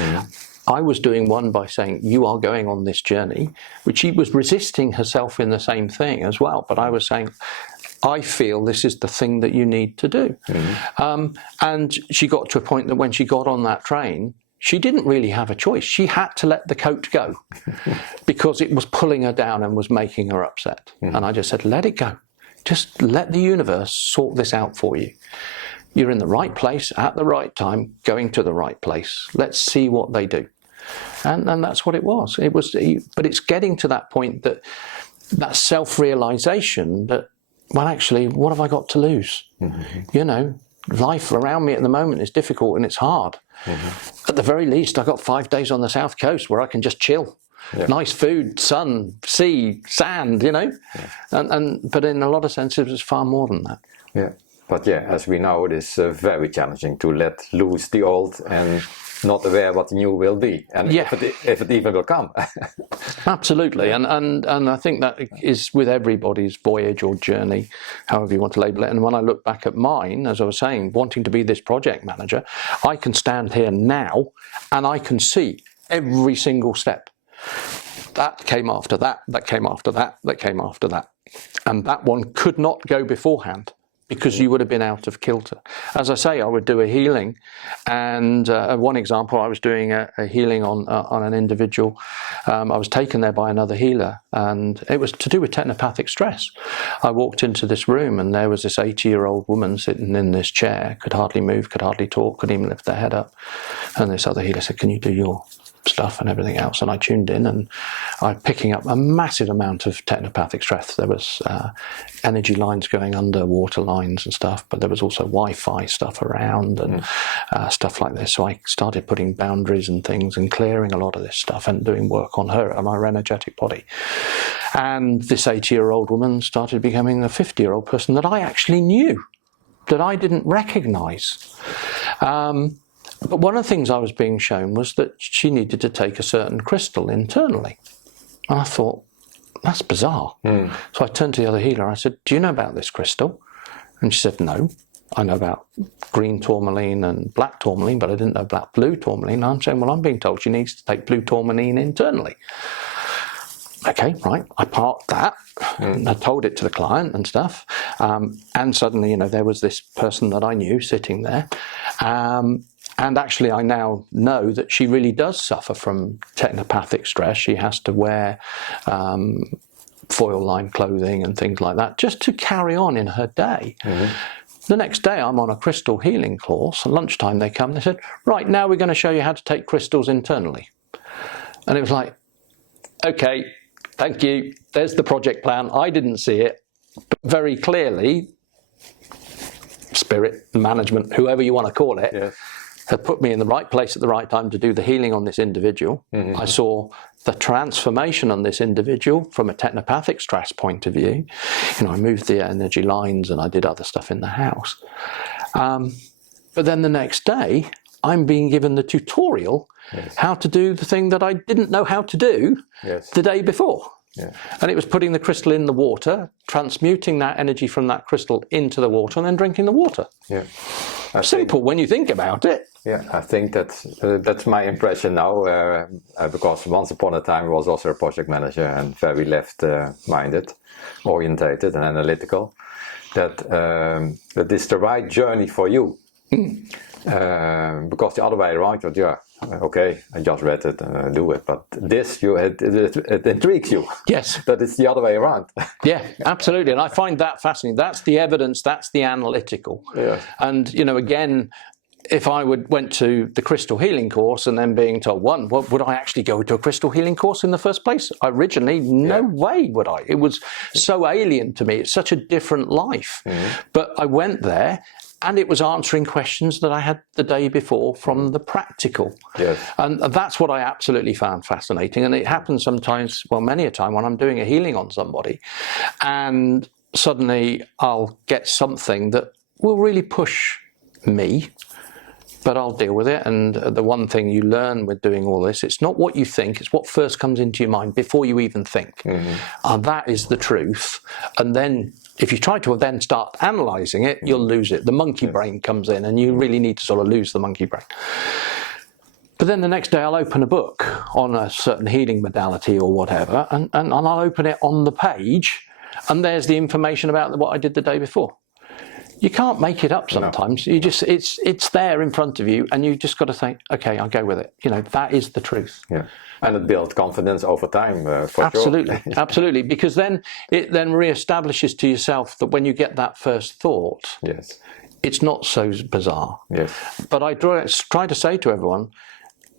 I was doing one by saying, you are going on this journey, which she was resisting herself in the same thing as well. But I was saying, I feel this is the thing that you need to do. And she got to a point that when she got on that train, she didn't really have a choice. She had to let the coat go because it was pulling her down and was making her upset. And I just said, let it go. Just let the universe sort this out for you. You're in the right place at the right time, going to the right place. Let's see what they do. And that's what it was. But it's getting to that point that self-realization that, well, actually, what have I got to lose? You know, life around me at the moment is difficult and it's hard. At the very least, I got 5 days on the south coast where I can just chill. Nice food, sun, sea, sand, you know. But in a lot of senses, it's far more than that. But as we know, it is very challenging to let loose the old and not aware what the new will be, and if it even will come. Absolutely, and I think that is with everybody's voyage or journey, however you want to label it. And when I look back at mine, as I was saying, wanting to be this project manager, I can stand here now and I can see every single step. That came after that, that came after that, that came after that. And that one could not go beforehand, because you would have been out of kilter. As I say, I would do a healing, and one example, I was doing a healing on an individual. I was taken there by another healer, and it was to do with technopathic stress. I walked into this room, and there was this 80-year-old woman sitting in this chair, could hardly move, could hardly talk, couldn't even lift their head up. And this other healer said, "Can you do your stuff and everything else?" And I tuned in, and I was picking up a massive amount of technopathic stress. There was energy lines going under, water lines and stuff, but there was also Wi-Fi stuff around and stuff like this. So I started putting boundaries and things and clearing a lot of this stuff and doing work on her, on her energetic body. And this 80-year-old woman started becoming a 50-year-old person that I actually knew, that I didn't recognize. But one of the things I was being shown was that she needed to take a certain crystal internally. And I thought, that's bizarre. So I turned to the other healer. I said, do you know about this crystal? And she said, no. I know about green tourmaline and black tourmaline, but I didn't know about blue tourmaline. I'm saying, well, I'm being told she needs to take blue tourmaline internally. Okay, right. I parked that and I told it to the client and stuff. And suddenly, there was this person that I knew sitting there. And actually, I now know that she really does suffer from technopathic stress. She has to wear foil-lined clothing and things like that just to carry on in her day. The next day, I'm on a crystal healing course. At lunchtime, they come. They said, right, now we're going to show you how to take crystals internally. And it was like, okay, thank you. There's the project plan. I didn't see it. But very clearly, spirit, management, whoever you want to call it, had put me in the right place at the right time to do the healing on this individual. I saw the transformation on this individual from a technopathic stress point of view. I moved the energy lines and I did other stuff in the house. But then the next day, I'm being given the tutorial how to do the thing that I didn't know how to do the day before. And it was putting the crystal in the water, transmuting that energy from that crystal into the water, and then drinking the water. Simple when you think about it. I think that's my impression now, because once upon a time I was also a project manager and very left-minded, orientated and analytical. That is the right journey for you. Because the other way around, okay, I just read it and do it, but this it intrigues you. Yes. That it's the other way around. Yeah, absolutely, and I find that fascinating. That's the evidence, that's the analytical. And again, if I went to the crystal healing course and then being told, would I actually go to a crystal healing course in the first place? Originally, no way would I. It was so alien to me. It's such a different life. But I went there, and it was answering questions that I had the day before from the practical. And that's what I absolutely found fascinating. And it happens sometimes, many a time when I'm doing a healing on somebody, and suddenly I'll get something that will really push me, but I'll deal with it. And the one thing you learn with doing all this, it's not what you think, it's what first comes into your mind before you even think. That is the truth. And then if you try to then start analysing it, you'll lose it. The monkey brain comes in, and you really need to sort of lose the monkey brain. But then the next day I'll open a book on a certain healing modality or whatever, and I'll open it on the page, and there's the information about what I did the day before. You can't make it up sometimes. You just it's there in front of you, and you just got to think, okay, I'll go with it. That is the truth. And it builds confidence over time, for absolutely, sure. Absolutely, because then it reestablishes to yourself that when you get that first thought, it's not so bizarre. But I try to say to everyone,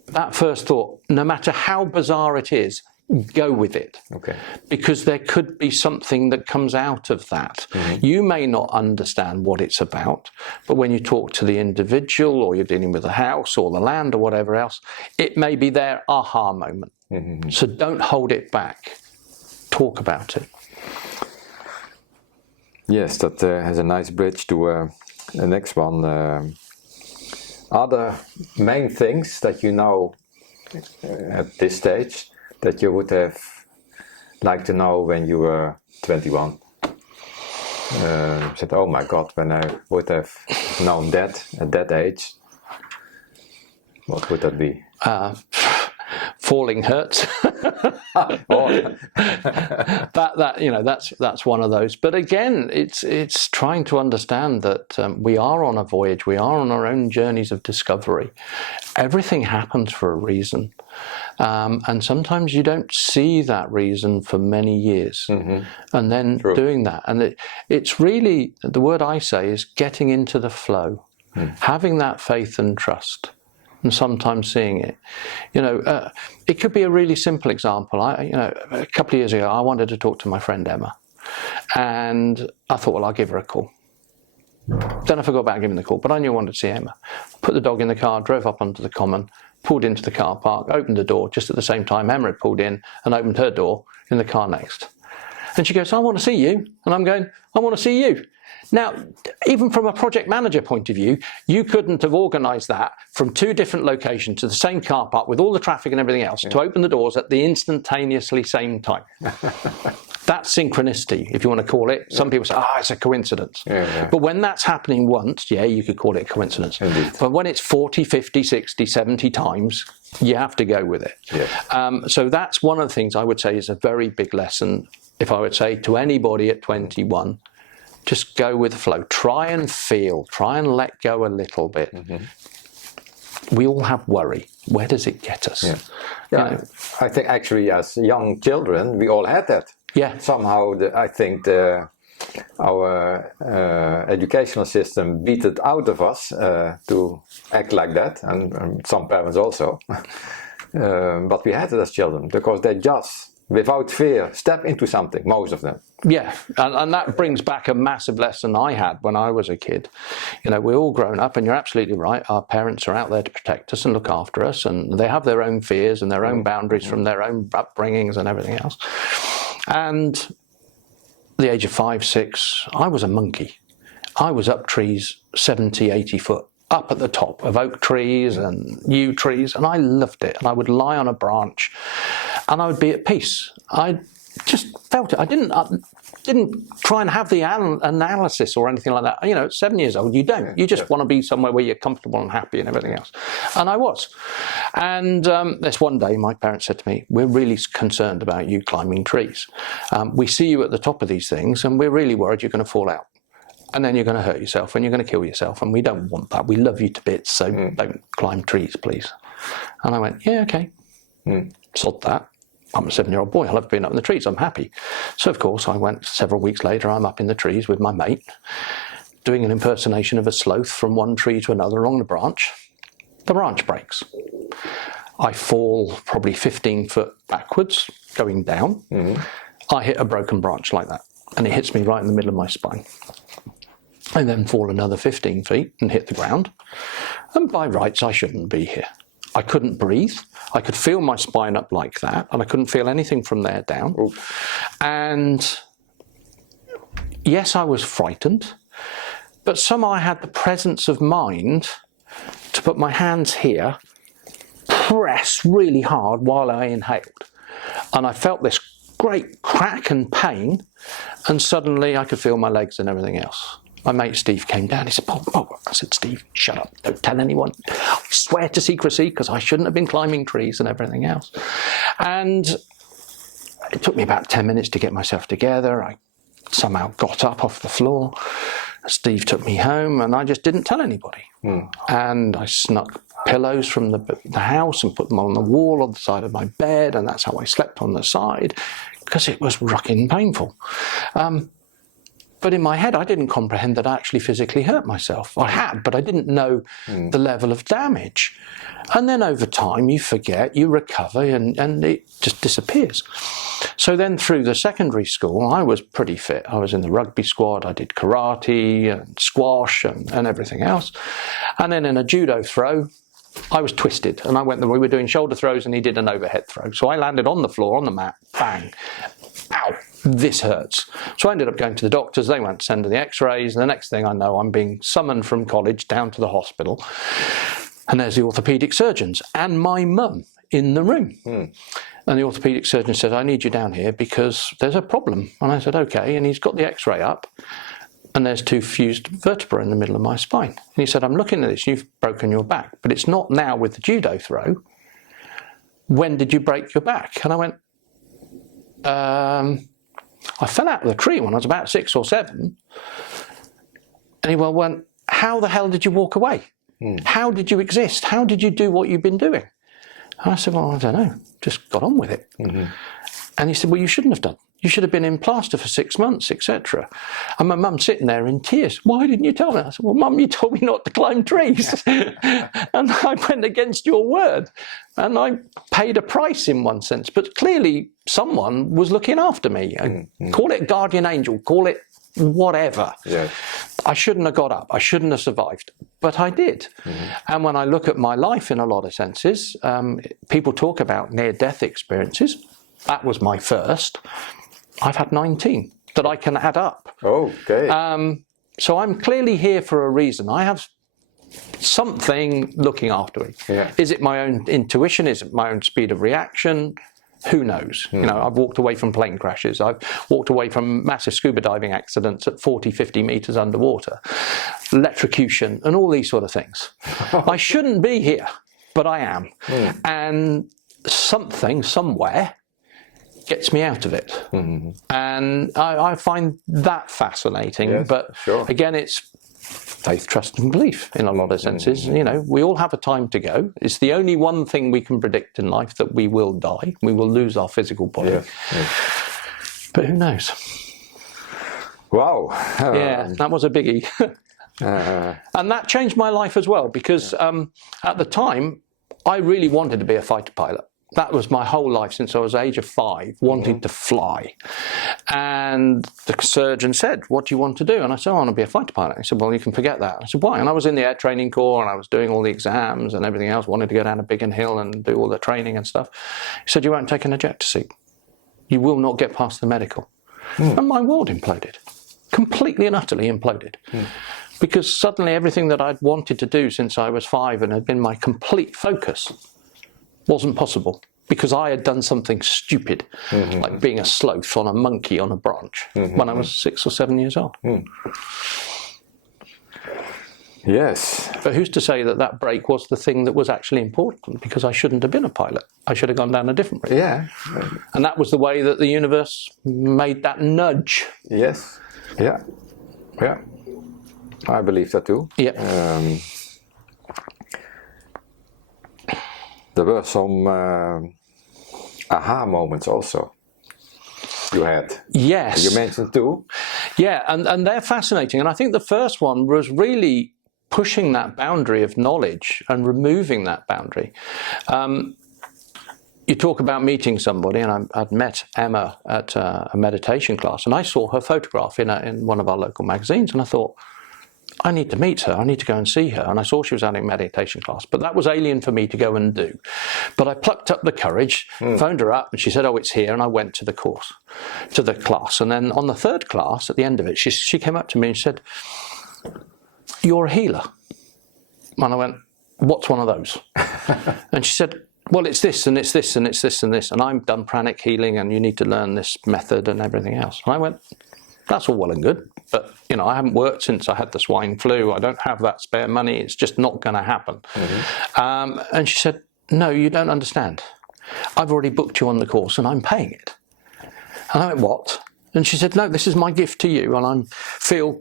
that first thought, no matter how bizarre it is, go with it. Because there could be something that comes out of that. You may not understand what it's about, but when you talk to the individual, or you're dealing with the house or the land or whatever else, it may be their aha moment. So don't hold it back. Talk about it. Yes, that has a nice bridge to the next one. Are there main things that you know at this stage that you would have liked to know when you were 21? Said, oh my God, when I would have known that at that age, what would that be? Falling hurts. That's one of those. But again, it's trying to understand that we are on a voyage. We are on our own journeys of discovery. Everything happens for a reason. And sometimes you don't see that reason for many years. And then doing that. And it's really, the word I say is getting into the flow, having that faith and trust, and sometimes seeing it. It could be a really simple example. A couple of years ago, I wanted to talk to my friend Emma. And I thought, well, I'll give her a call. Then I forgot about giving the call, but I knew I wanted to see Emma. Put the dog in the car, drove up onto the common, pulled into the car park, opened the door. Just at the same time, Emma had pulled in and opened her door in the car next. And she goes, I want to see you. And I'm going, I want to see you. Now, even from a project manager point of view, you couldn't have organised that from 2 different locations to the same car park with all the traffic and everything else to open the doors at the instantaneously same time. That's synchronicity, if you want to call it. Some people say, it's a coincidence. But when that's happening once, you could call it a coincidence. Indeed. But when it's 40, 50, 60, 70 times, you have to go with it. So that's one of the things I would say is a very big lesson. If I would say to anybody at 21, just go with the flow. Try and feel. Try and let go a little bit. We all have worry. Where does it get us? I think actually as young children, we all had that. Somehow, I think our educational system beat it out of us to act like that, and some parents also. But we had it as children because they just, without fear, step into something, most of them. And that brings back a massive lesson I had when I was a kid. We're all grown up, and you're absolutely right. Our parents are out there to protect us and look after us, and they have their own fears and their own boundaries from their own upbringings and everything else. And at the age of 5, 6, I was a monkey. I was up trees 70, 80 foot, up at the top of oak trees and yew trees, and I loved it. And I would lie on a branch and I would be at peace. I just felt it. I didn't try and have the analysis or anything like that. At 7 years old, you don't. You just want to be somewhere where you're comfortable and happy and everything else. And I was. And this one day, my parents said to me, we're really concerned about you climbing trees. We see you at the top of these things, and we're really worried you're going to fall out. And then you're going to hurt yourself, and you're going to kill yourself, and we don't want that. We love you to bits, so don't climb trees, please. And I went, okay. Sod that. I'm a 7-year-old boy. I love being up in the trees. I'm happy. So, of course, I went several weeks later. I'm up in the trees with my mate, doing an impersonation of a sloth from one tree to another along the branch. The branch breaks. I fall probably 15 foot backwards, going down. I hit a broken branch like that, and it hits me right in the middle of my spine. I then fall another 15 feet and hit the ground. And by rights, I shouldn't be here. I couldn't breathe. I could feel my spine up like that, and I couldn't feel anything from there down. And yes, I was frightened, but somehow I had the presence of mind to put my hands here, press really hard while I inhaled. And I felt this great crack and pain, and suddenly I could feel my legs and everything else. My mate Steve came down. He said, Paul. I said, Steve, shut up. Don't tell anyone. I swear to secrecy, because I shouldn't have been climbing trees and everything else. And it took me about 10 minutes to get myself together. I somehow got up off the floor. Steve took me home, and I just didn't tell anybody. And I snuck pillows from the house and put them on the wall on the side of my bed, and that's how I slept on the side, because it was rocking painful. But in my head, I didn't comprehend that I actually physically hurt myself. I had, but I didn't know the level of damage. And then over time, you forget, you recover, and it just disappears. So then through the secondary school, I was pretty fit. I was in the rugby squad. I did karate and squash and everything else. And then in a judo throw, I was twisted. And we were doing shoulder throws, and he did an overhead throw. So I landed on the floor, on the mat, bang. Ow, this hurts. So I ended up going to the doctors. They went to send the x-rays. And the next thing I know, I'm being summoned from college down to the hospital. And there's the orthopaedic surgeons and my mum in the room. And the orthopaedic surgeon said, I need you down here because there's a problem. And I said, okay. And he's got the x-ray up, and there's 2 fused vertebrae in the middle of my spine. And he said, I'm looking at this. You've broken your back, but it's not now with the judo throw. When did you break your back? And I went, I fell out of the tree when I was about 6 or 7. And he went, how the hell did you walk away? How did you exist? How did you do what you've been doing? And I said, well, I don't know. Just got on with it. And he said, well, you shouldn't have done. You should have been in plaster for 6 months, etc. And my mum sitting there in tears. Why didn't you tell me? I said, well, Mum, you told me not to climb trees. And I went against your word. And I paid a price in one sense. But clearly someone was looking after me. Call it guardian angel, call it whatever. I shouldn't have got up. I shouldn't have survived. But I did. And when I look at my life in a lot of senses, people talk about near-death experiences. That was my first. I've had 19 that I can add up. Okay. So I'm clearly here for a reason. I have something looking after me. Yeah. Is it my own intuition? Is it my own speed of reaction? Who knows? You know, I've walked away from plane crashes. I've walked away from massive scuba diving accidents at 40, 50 meters underwater, electrocution, and all these sort of things. I shouldn't be here, but I am. And something, somewhere, gets me out of it. And I find that fascinating. Yes, but sure. again, it's faith, trust and belief in a lot of senses. You know, we all have a time to go. It's the only one thing we can predict in life, that we will die. We will lose our physical body. Yes, yes. But who knows? Wow. Yeah, that was a biggie. And that changed my life as well, because at the time, I really wanted to be a fighter pilot. That was my whole life since I was age of 5, wanting to fly. And the surgeon said, what do you want to do? And I said, I want to be a fighter pilot. He said, well, you can forget that. I said, why? And I was in the Air Training Corps, and I was doing all the exams and everything else, wanted to go down a Biggin Hill and do all the training and stuff. He said, you won't take an ejector seat. You will not get past the medical. And my world imploded. Completely and utterly imploded. Because suddenly everything that I'd wanted to do since I was 5 and had been my complete focus wasn't possible, because I had done something stupid, like being a sloth on a monkey on a branch when I was 6 or 7 years old. Yes. But who's to say that that break was the thing that was actually important? Because I shouldn't have been a pilot. I should have gone down a different route. Yeah. And that was the way that the universe made that nudge. Yes. Yeah. Yeah. I believe that too. Yeah. There were some aha moments also you had. Yes. You mentioned too. Yeah, and they're fascinating. And I think the first one was really pushing that boundary of knowledge and removing that boundary. You talk about meeting somebody, and I'd met Emma at a meditation class, and I saw her photograph in one of our local magazines, and I thought, I need to meet her, I need to go and see her. And I saw she was having a meditation class, but that was alien for me to go and do. But I plucked up the courage, phoned her up, and she said, oh, it's here. And I went to the course, to the class. And then on the third class, at the end of it, she came up to me and said, you're a healer. And I went, what's one of those? And she said, well, it's this, and it's this, and it's this, and this. And I'm done pranic healing, and you need to learn this method and everything else. And I went, that's all well and good, but you know, I haven't worked since I had the swine flu. I don't have that spare money. It's just not going to happen. And she said, no, you don't understand. I've already booked you on the course and I'm paying it. And I went, what? And she said, no, this is my gift to you, and I feel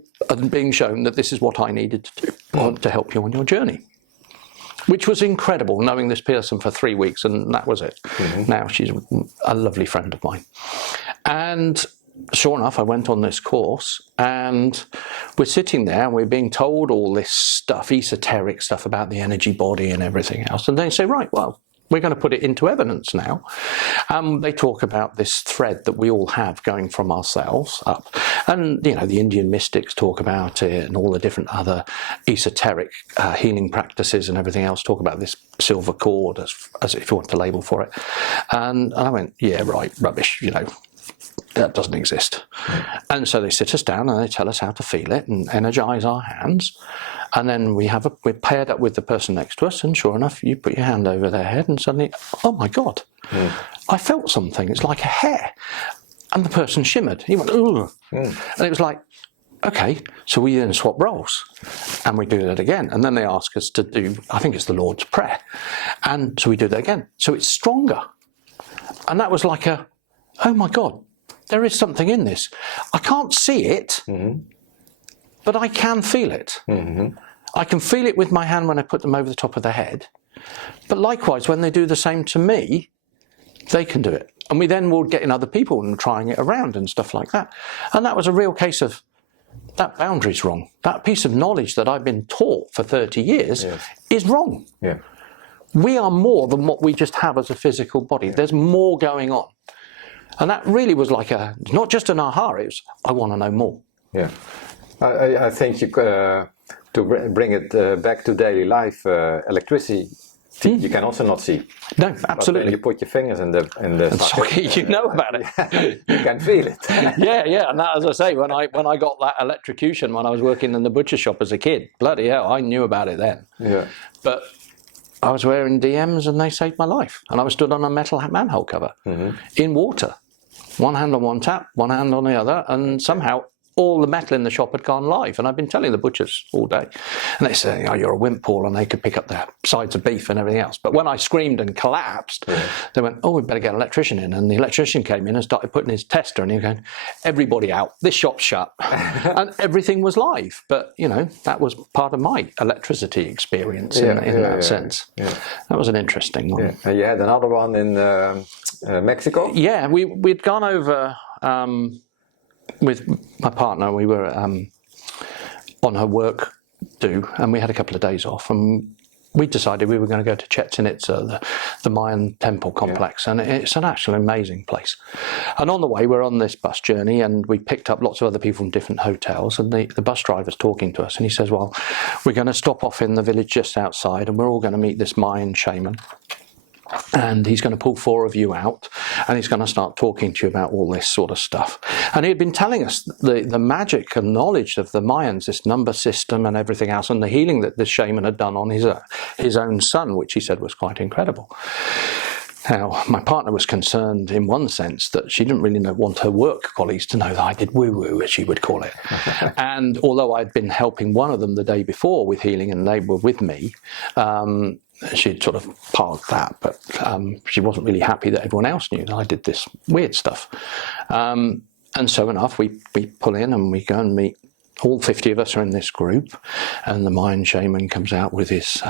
being shown that this is what I needed to do to help you on your journey. Which was incredible, knowing this person for 3 weeks, and that was it. Now she's a lovely friend of mine. And sure enough, I went on this course, and we're sitting there and we're being told all this stuff, esoteric stuff about the energy body and everything else. And they say, right, well, we're going to put it into evidence now. They talk about this thread that we all have going from ourselves up. And, you know, the Indian mystics talk about it, and all the different other esoteric healing practices and everything else talk about this silver cord, as if you want to label for it. And I went, yeah, right, rubbish, you know. That doesn't exist. And so they sit us down and they tell us how to feel it and energize our hands. And then we're paired up with the person next to us, and sure enough, you put your hand over their head and suddenly, oh my God, I felt something. It's like a hair. And the person shimmered. He went, ooh. And it was like, okay, so we then swap roles and we do that again. And then they ask us to do, I think it's the Lord's Prayer. And so we do that again. So it's stronger. And that was like a, oh my God, there is something in this. I can't see it, but I can feel it. I can feel it with my hand when I put them over the top of their head. But likewise, when they do the same to me, they can do it. And we then will get in other people and trying it around and stuff like that. And that was a real case of, that boundary's wrong. That piece of knowledge that I've been taught for 30 years is wrong. We are more than what we just have as a physical body. There's more going on. And that really was like not just an aha, it was, I want to know more. Yeah. I think you to bring it back to daily life, electricity You can also not see. No, But absolutely. when you put your fingers in the socket, You know about it. you can feel it. Yeah, and that, as I say, when I got that electrocution when I was working in the butcher shop as a kid, bloody hell, I knew about it then. Yeah. But I was wearing DMs and they saved my life. And I was stood on a metal manhole cover in water. One hand on one tap, one hand on the other, and somehow all the metal in the shop had gone live. And I've been telling the butchers all day. And they say, oh, you're a wimp, Paul, and they could pick up the sides of beef and everything else. But when I screamed and collapsed, they went, oh, we better get an electrician in. And the electrician came in and started putting his tester, and he was going, everybody out, this shop's shut. And everything was live. But, you know, that was part of my electricity experience in that sense. Yeah. That was an interesting one. Yeah. And you had another one in Mexico? Yeah, we'd gone over... with my partner, we were on her work do, and we had a couple of days off, and we decided we were going to go to Chichen Itza, the Mayan temple complex, and it's an actually amazing place. And on the way, we're on this bus journey, and we picked up lots of other people from different hotels, and the bus driver's talking to us, and he says, well, we're going to stop off in the village just outside, and we're all going to meet this Mayan shaman. And he's going to pull 4 of you out, and he's going to start talking to you about all this sort of stuff. And he had been telling us the magic and knowledge of the Mayans, this number system and everything else, and the healing that this shaman had done on his own son, which he said was quite incredible. Now, my partner was concerned in one sense that she didn't really want her work colleagues to know that I did woo-woo, as she would call it. And although I'd been helping one of them the day before with healing, and they were with me, she'd sort of parked that, but she wasn't really happy that everyone else knew that I did this weird stuff. And so enough, we pull in and we go and meet. All 50 of us are in this group, and the Mayan shaman comes out with his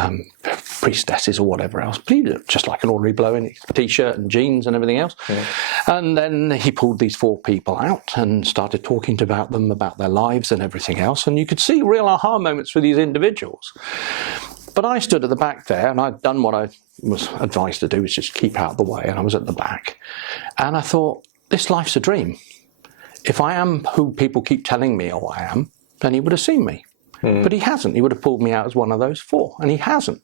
priestesses or whatever else, just like an ordinary blow in t-shirt and jeans and everything else. Yeah. And then he pulled these 4 people out and started talking about them, about their lives and everything else. And you could see real aha moments for these individuals. But I stood at the back there, and I'd done what I was advised to do, which is just keep out of the way, and I was at the back. And I thought, this life's a dream. If I am who people keep telling me I am, then he would have seen me. But he hasn't. He would have pulled me out as one of those 4, and he hasn't.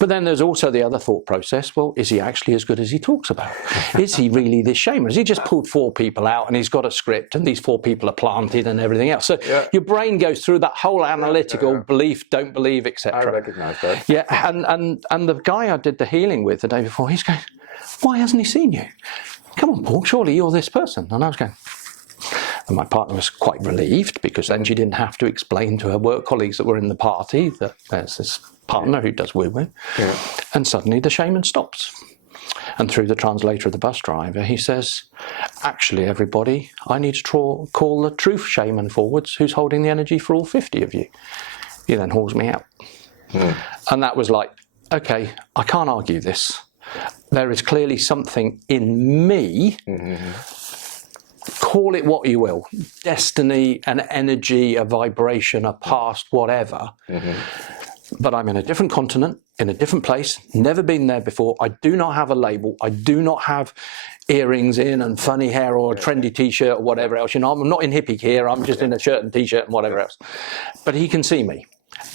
But then there's also the other thought process, well, is he actually as good as he talks about? Is he really this shaman? Has he just pulled 4 people out, and he's got a script, and these 4 people are planted and everything else? So your brain goes through that whole analytical belief, don't believe, etc. I recognise that. Yeah, and the guy I did the healing with the day before, he's going, why hasn't he seen you? Come on, Paul, surely you're this person. And I was going... And my partner was quite relieved, because then she didn't have to explain to her work colleagues that were in the party that there's this partner who does woo-woo. Yeah. And suddenly the shaman stops. And through the translator of the bus driver, he says, actually, everybody, I need to call the truth shaman forwards, who's holding the energy for all 50 of you. He then hauls me out. And that was like, okay, I can't argue this. There is clearly something in me, call it what you will, destiny, an energy, a vibration, a past, whatever. But I'm in a different continent, in a different place, never been there before. I do not have a label. I do not have earrings in and funny hair or a trendy t-shirt or whatever else. You know, I'm not in hippie gear. I'm just in a shirt and t-shirt and whatever else. But he can see me,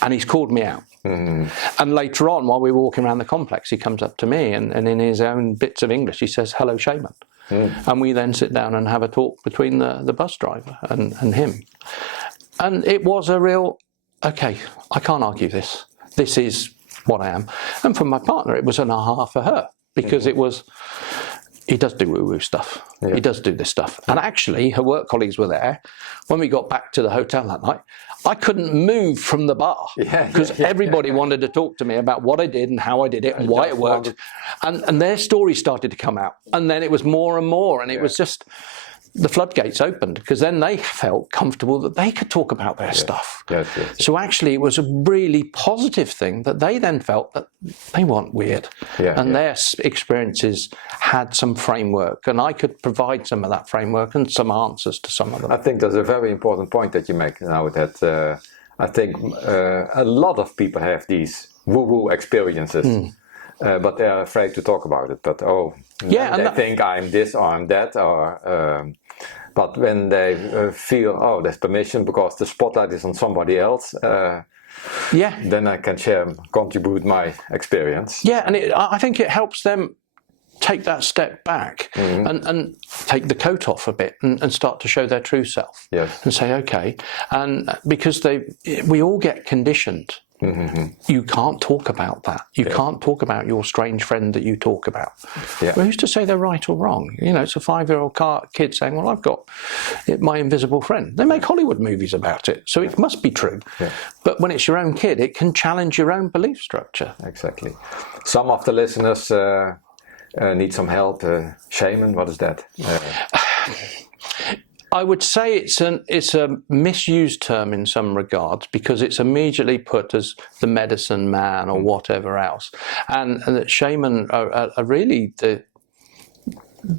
and he's called me out. And later on, while we were walking around the complex, he comes up to me and in his own bits of English, he says, hello, shaman. And we then sit down and have a talk between the bus driver and him. And it was a real, okay, I can't argue this. This is what I am. And for my partner, it was an aha for her, because it was, he does do woo-woo stuff. He does do this stuff. And actually, her work colleagues were there. When we got back to the hotel that night, I couldn't move from the bar, because everybody wanted to talk to me about what I did and how I did it and why it worked. And their stories started to come out. And then it was more and more. And it was just, the floodgates opened, because then they felt comfortable that they could talk about their stuff. So actually, it was a really positive thing that they then felt that they weren't weird. And their experiences had some framework, and I could provide some of that framework and some answers to some of them. I think that's a very important point that you make now, that I think a lot of people have these woo-woo experiences. But they're afraid to talk about it. But they think I'm this or I'm that, or but when they feel, there's permission because the spotlight is on somebody else, Yeah. then I can contribute my experience. Yeah, and I think it helps them take that step back and take the coat off a bit and start to show their true self. Yes. And say, okay, and because we all get conditioned. You can't talk about that. You can't talk about your strange friend that you talk about. Yeah. Well, who's to say they're right or wrong? You know, it's a 5-year-old kid saying, well, I've got my invisible friend. They make Hollywood movies about it, so it must be true. Yeah. But when it's your own kid, it can challenge your own belief structure. Exactly. Some of the listeners need some help. Shaman, what is that? I would say it's a misused term in some regards, because it's immediately put as the medicine man or whatever else, and that shaman are really the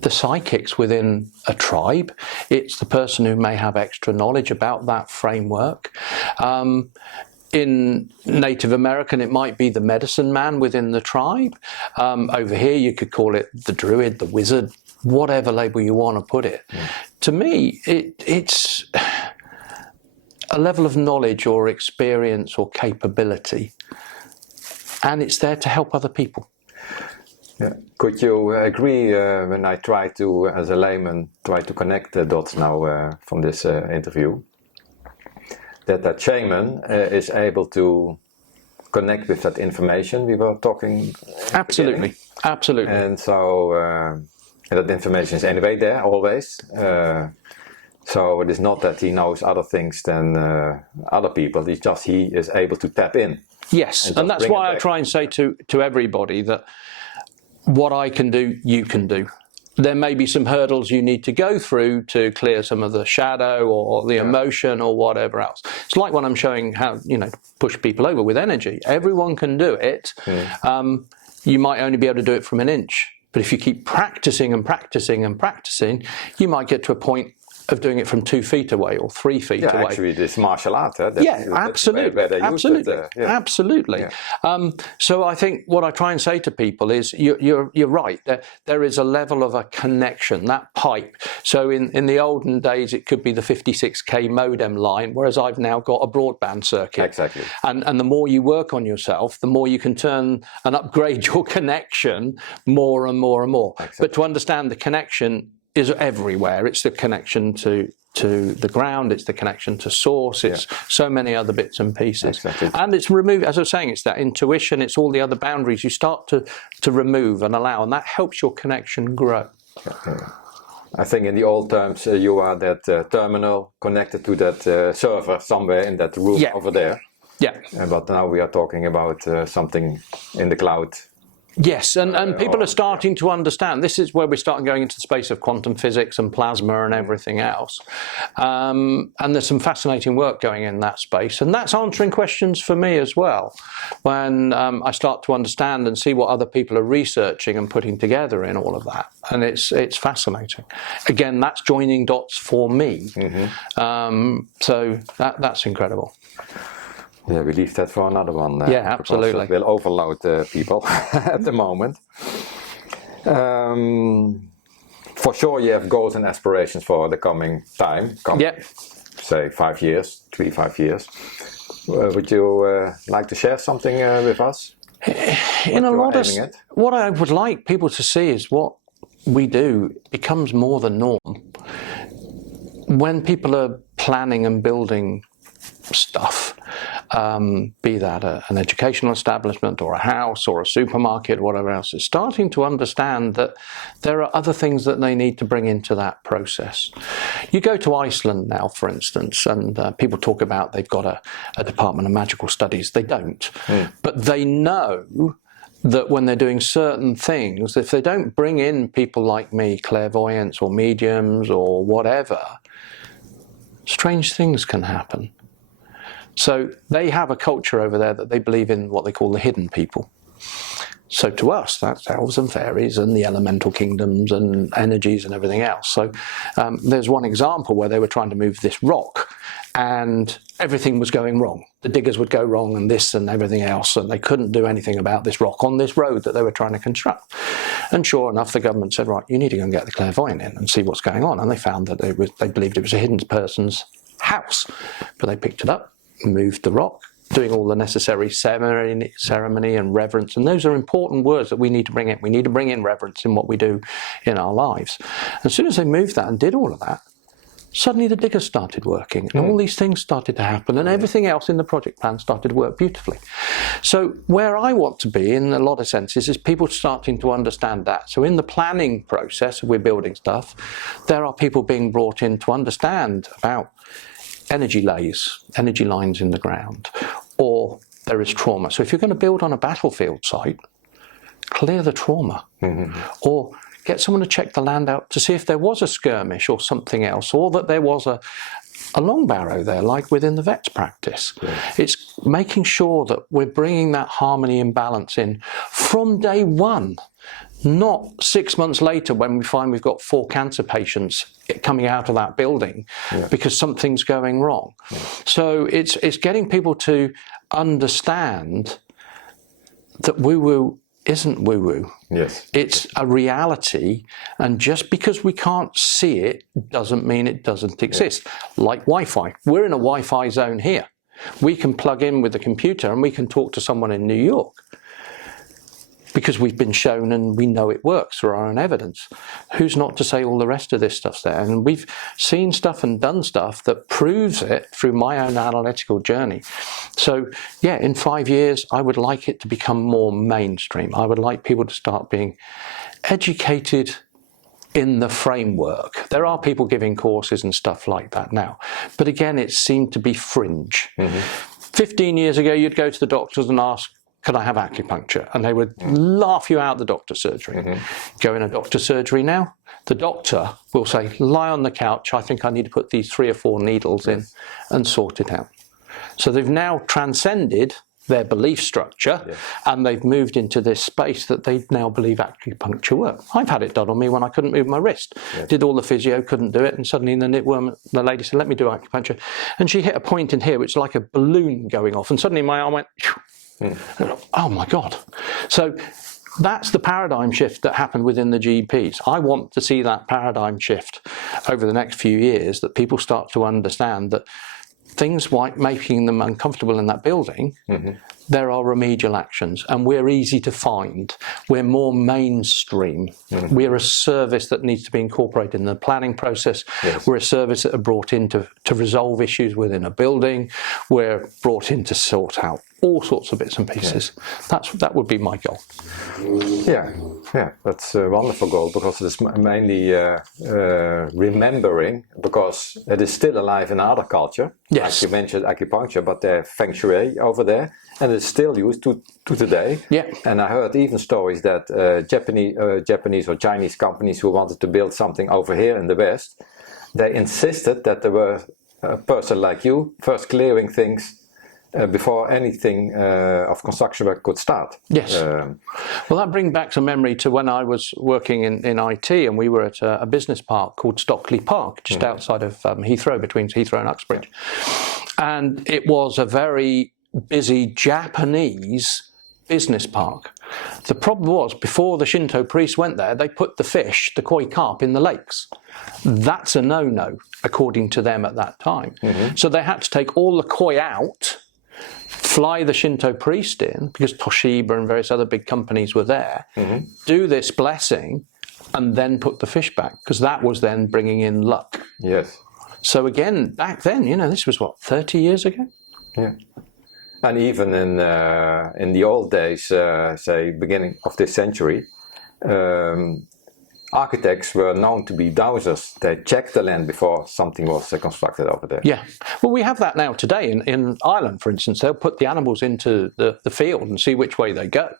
psychics within a tribe. It's the person who may have extra knowledge about that framework. In Native American, it might be the medicine man within the tribe. Over here, you could call it the druid, the wizard, whatever label you want to put it. To me, it's a level of knowledge or experience or capability, and it's there to help other people. Yeah. Could you agree when I try to, as a layman, try to connect the dots now from this interview, that shaman is able to connect with that information we were talking? Absolutely, absolutely. And so that information is anyway there, always. So it is not that he knows other things than other people, it's just he is able to tap in. Yes, and that's why I try and say to everybody that what I can do, you can do. There may be some hurdles you need to go through to clear some of the shadow or the emotion or whatever else. It's like when I'm showing how, push people over with energy. Everyone can do it. You might only be able to do it from an inch. But if you keep practicing and practicing and practicing, you might get to a point of doing it from 2 feet away or 3 feet away. Actually, this martial art. Absolutely. Absolutely. Yeah. So I think what I try and say to people is, you're right. There is a level of a connection, that pipe. So in the olden days, it could be the 56K modem line, whereas I've now got a broadband circuit. Exactly. And the more you work on yourself, the more you can turn and upgrade your connection more and more and more. Exactly. But to understand the connection is everywhere. It's the connection to the ground, it's the connection to source, it's so many other bits and pieces. Exactly. And it's removed, as I was saying, it's that intuition, it's all the other boundaries you start to remove and allow, and that helps your connection grow. I think in the old terms, you are that terminal connected to that server somewhere in that room over there. Yeah. But now we are talking about something in the cloud. Yes, and people are starting to understand. This is where we're starting going into the space of quantum physics and plasma and everything else. And there's some fascinating work going in that space. And that's answering questions for me as well. When I start to understand and see what other people are researching and putting together in all of that. And it's fascinating. Again, that's joining dots for me. So that's incredible. Yeah, we leave that for another one. Yeah, absolutely. It will overload people at the moment. For sure, you have goals and aspirations for the coming time. Say 5 years, 3-5 years. Would you like to share something with us? In a lot of what I would like people to see is what we do becomes more the norm. When people are planning and building stuff, be that an educational establishment or a house or a supermarket, whatever else, is starting to understand that there are other things that they need to bring into that process. You go to Iceland now, for instance, and people talk about they've got a Department of Magical Studies. They don't. But they know that when they're doing certain things, if they don't bring in people like me, clairvoyants or mediums or whatever, strange things can happen. So they have a culture over there that they believe in what they call the hidden people. So to us, that's elves and fairies and the elemental kingdoms and energies and everything else. So there's one example where they were trying to move this rock and everything was going wrong. The diggers would go wrong and this and everything else, and they couldn't do anything about this rock on this road that they were trying to construct. And sure enough, the government said, right, you need to go and get the clairvoyant in and see what's going on. And they found that they believed it was a hidden person's house. But they picked it up, moved the rock, doing all the necessary ceremony and reverence. And those are important words that we need to bring in. We need to bring in reverence in what we do in our lives. As soon as they moved that and did all of that, suddenly the diggers started working, and all these things started to happen, and everything else in the project plan started to work beautifully. So where I want to be, in a lot of senses, is people starting to understand that. So in the planning process, we're building stuff, there are people being brought in to understand about energy lines in the ground, or there is trauma. So if you're going to build on a battlefield site, clear the trauma, or get someone to check the land out to see if there was a skirmish or something else, or that there was a long barrow there, like within the vet's practice. Yeah. It's making sure that we're bringing that harmony and balance in from day one, not 6 months later when we find we've got 4 cancer patients coming out of that building because something's going wrong. Yeah. So it's getting people to understand that woo-woo isn't woo-woo. Yes. It's a reality, and just because we can't see it doesn't mean it doesn't exist. Like Wi-Fi. We're in a Wi-Fi zone here. We can plug in with the computer and we can talk to someone in New York because we've been shown and we know it works through our own evidence. Who's not to say all the rest of this stuff's there? And we've seen stuff and done stuff that proves it through my own analytical journey. So yeah, in 5 years, I would like it to become more mainstream. I would like people to start being educated in the framework. There are people giving courses and stuff like that now. But again, it seemed to be fringe. 15 years ago, you'd go to the doctors and ask, could I have acupuncture? And they would laugh you out of the doctor's surgery. Go in a doctor's surgery now, the doctor will say, lie on the couch, I think I need to put these 3 or 4 needles in and sort it out. So they've now transcended their belief structure and they've moved into this space that they now believe acupuncture works. I've had it done on me when I couldn't move my wrist. Did all the physio, couldn't do it, and suddenly the lady said, let me do acupuncture. And she hit a point in here which is like a balloon going off, and suddenly my arm went, oh my God. So that's the paradigm shift that happened within the GPs. I want to see that paradigm shift over the next few years, that people start to understand that things like making them uncomfortable in that building, there are remedial actions, and we're easy to find. We're more mainstream. We're a service that needs to be incorporated in the planning process. We're a service that are brought in to resolve issues within a building. We're brought in to sort out all sorts of bits and pieces. That would be my goal. Yeah, that's a wonderful goal, because it's mainly remembering, because it is still alive in other culture. Like you mentioned acupuncture, but there's feng shui over there, and it's still used to today. And I heard even stories that Japanese or Chinese companies who wanted to build something over here in the West, they insisted that there were a person like you first clearing things before anything of construction work could start. Well, that brings back some memory to when I was working in IT, and we were at a business park called Stockley Park, just outside of Heathrow, between Heathrow and Uxbridge. And it was a very busy Japanese business park. The problem was, before the Shinto priests went there, they put the fish, the koi carp, in the lakes. That's a no-no, according to them at that time. So they had to take all the koi out, fly the Shinto priest in, because Toshiba and various other big companies were there, do this blessing, and then put the fish back, because that was then bringing in luck. So again, back then, this was what, 30 years ago? And even in the old days, say beginning of this century, architects were known to be dowsers. They checked the land before something was constructed over there. Well, we have that now today in Ireland, for instance. They'll put the animals into the field and see which way they go,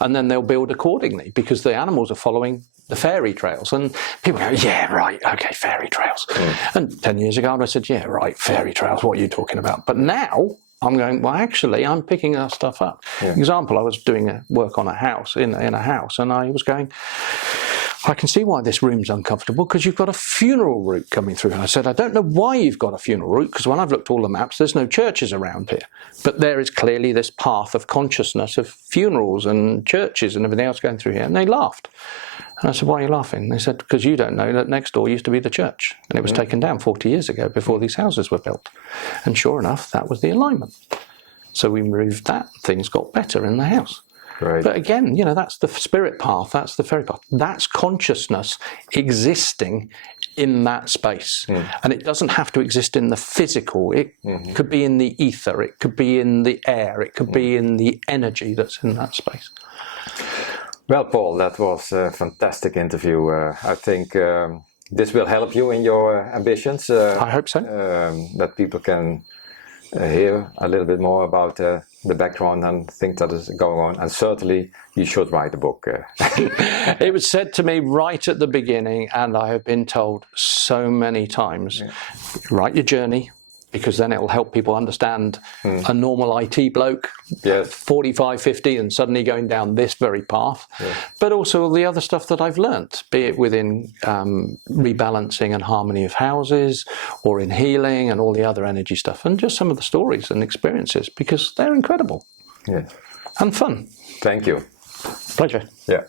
and then they'll build accordingly, because the animals are following the fairy trails. And people go, yeah, right, okay, fairy trails. And 10 years ago I said, yeah, right, fairy trails, what are you talking about? But now I'm going, well, actually, I'm picking that stuff up. Example, I was doing work on a house, in a house, and I was going, I can see why this room's uncomfortable, because you've got a funeral route coming through. And I said, I don't know why you've got a funeral route, because when I've looked at all the maps, there's no churches around here. But there is clearly this path of consciousness of funerals and churches and everything else going through here. And they laughed. And I said, why are you laughing? They said, because you don't know that next door used to be the church. And it was taken down 40 years ago before these houses were built. And sure enough, that was the alignment. So we removed that. Things got better in the house. Right. But again, you know, that's the spirit path, that's the fairy path. That's consciousness existing in that space. And it doesn't have to exist in the physical. It could be in the ether, it could be in the air, it could be in the energy that's in that space. Well, Paul, that was a fantastic interview. I think this will help you in your ambitions. I hope so. That people can hear a little bit more about the background and things that is going on. And certainly you should write a book. It was said to me right at the beginning, and I have been told so many times, write your journey, because then it will help people understand a normal IT bloke, 45, 50, and suddenly going down this very path. But also all the other stuff that I've learnt, be it within rebalancing and harmony of houses, or in healing and all the other energy stuff, and just some of the stories and experiences, because they're incredible. Yes. And fun. Thank you. Pleasure. Yeah.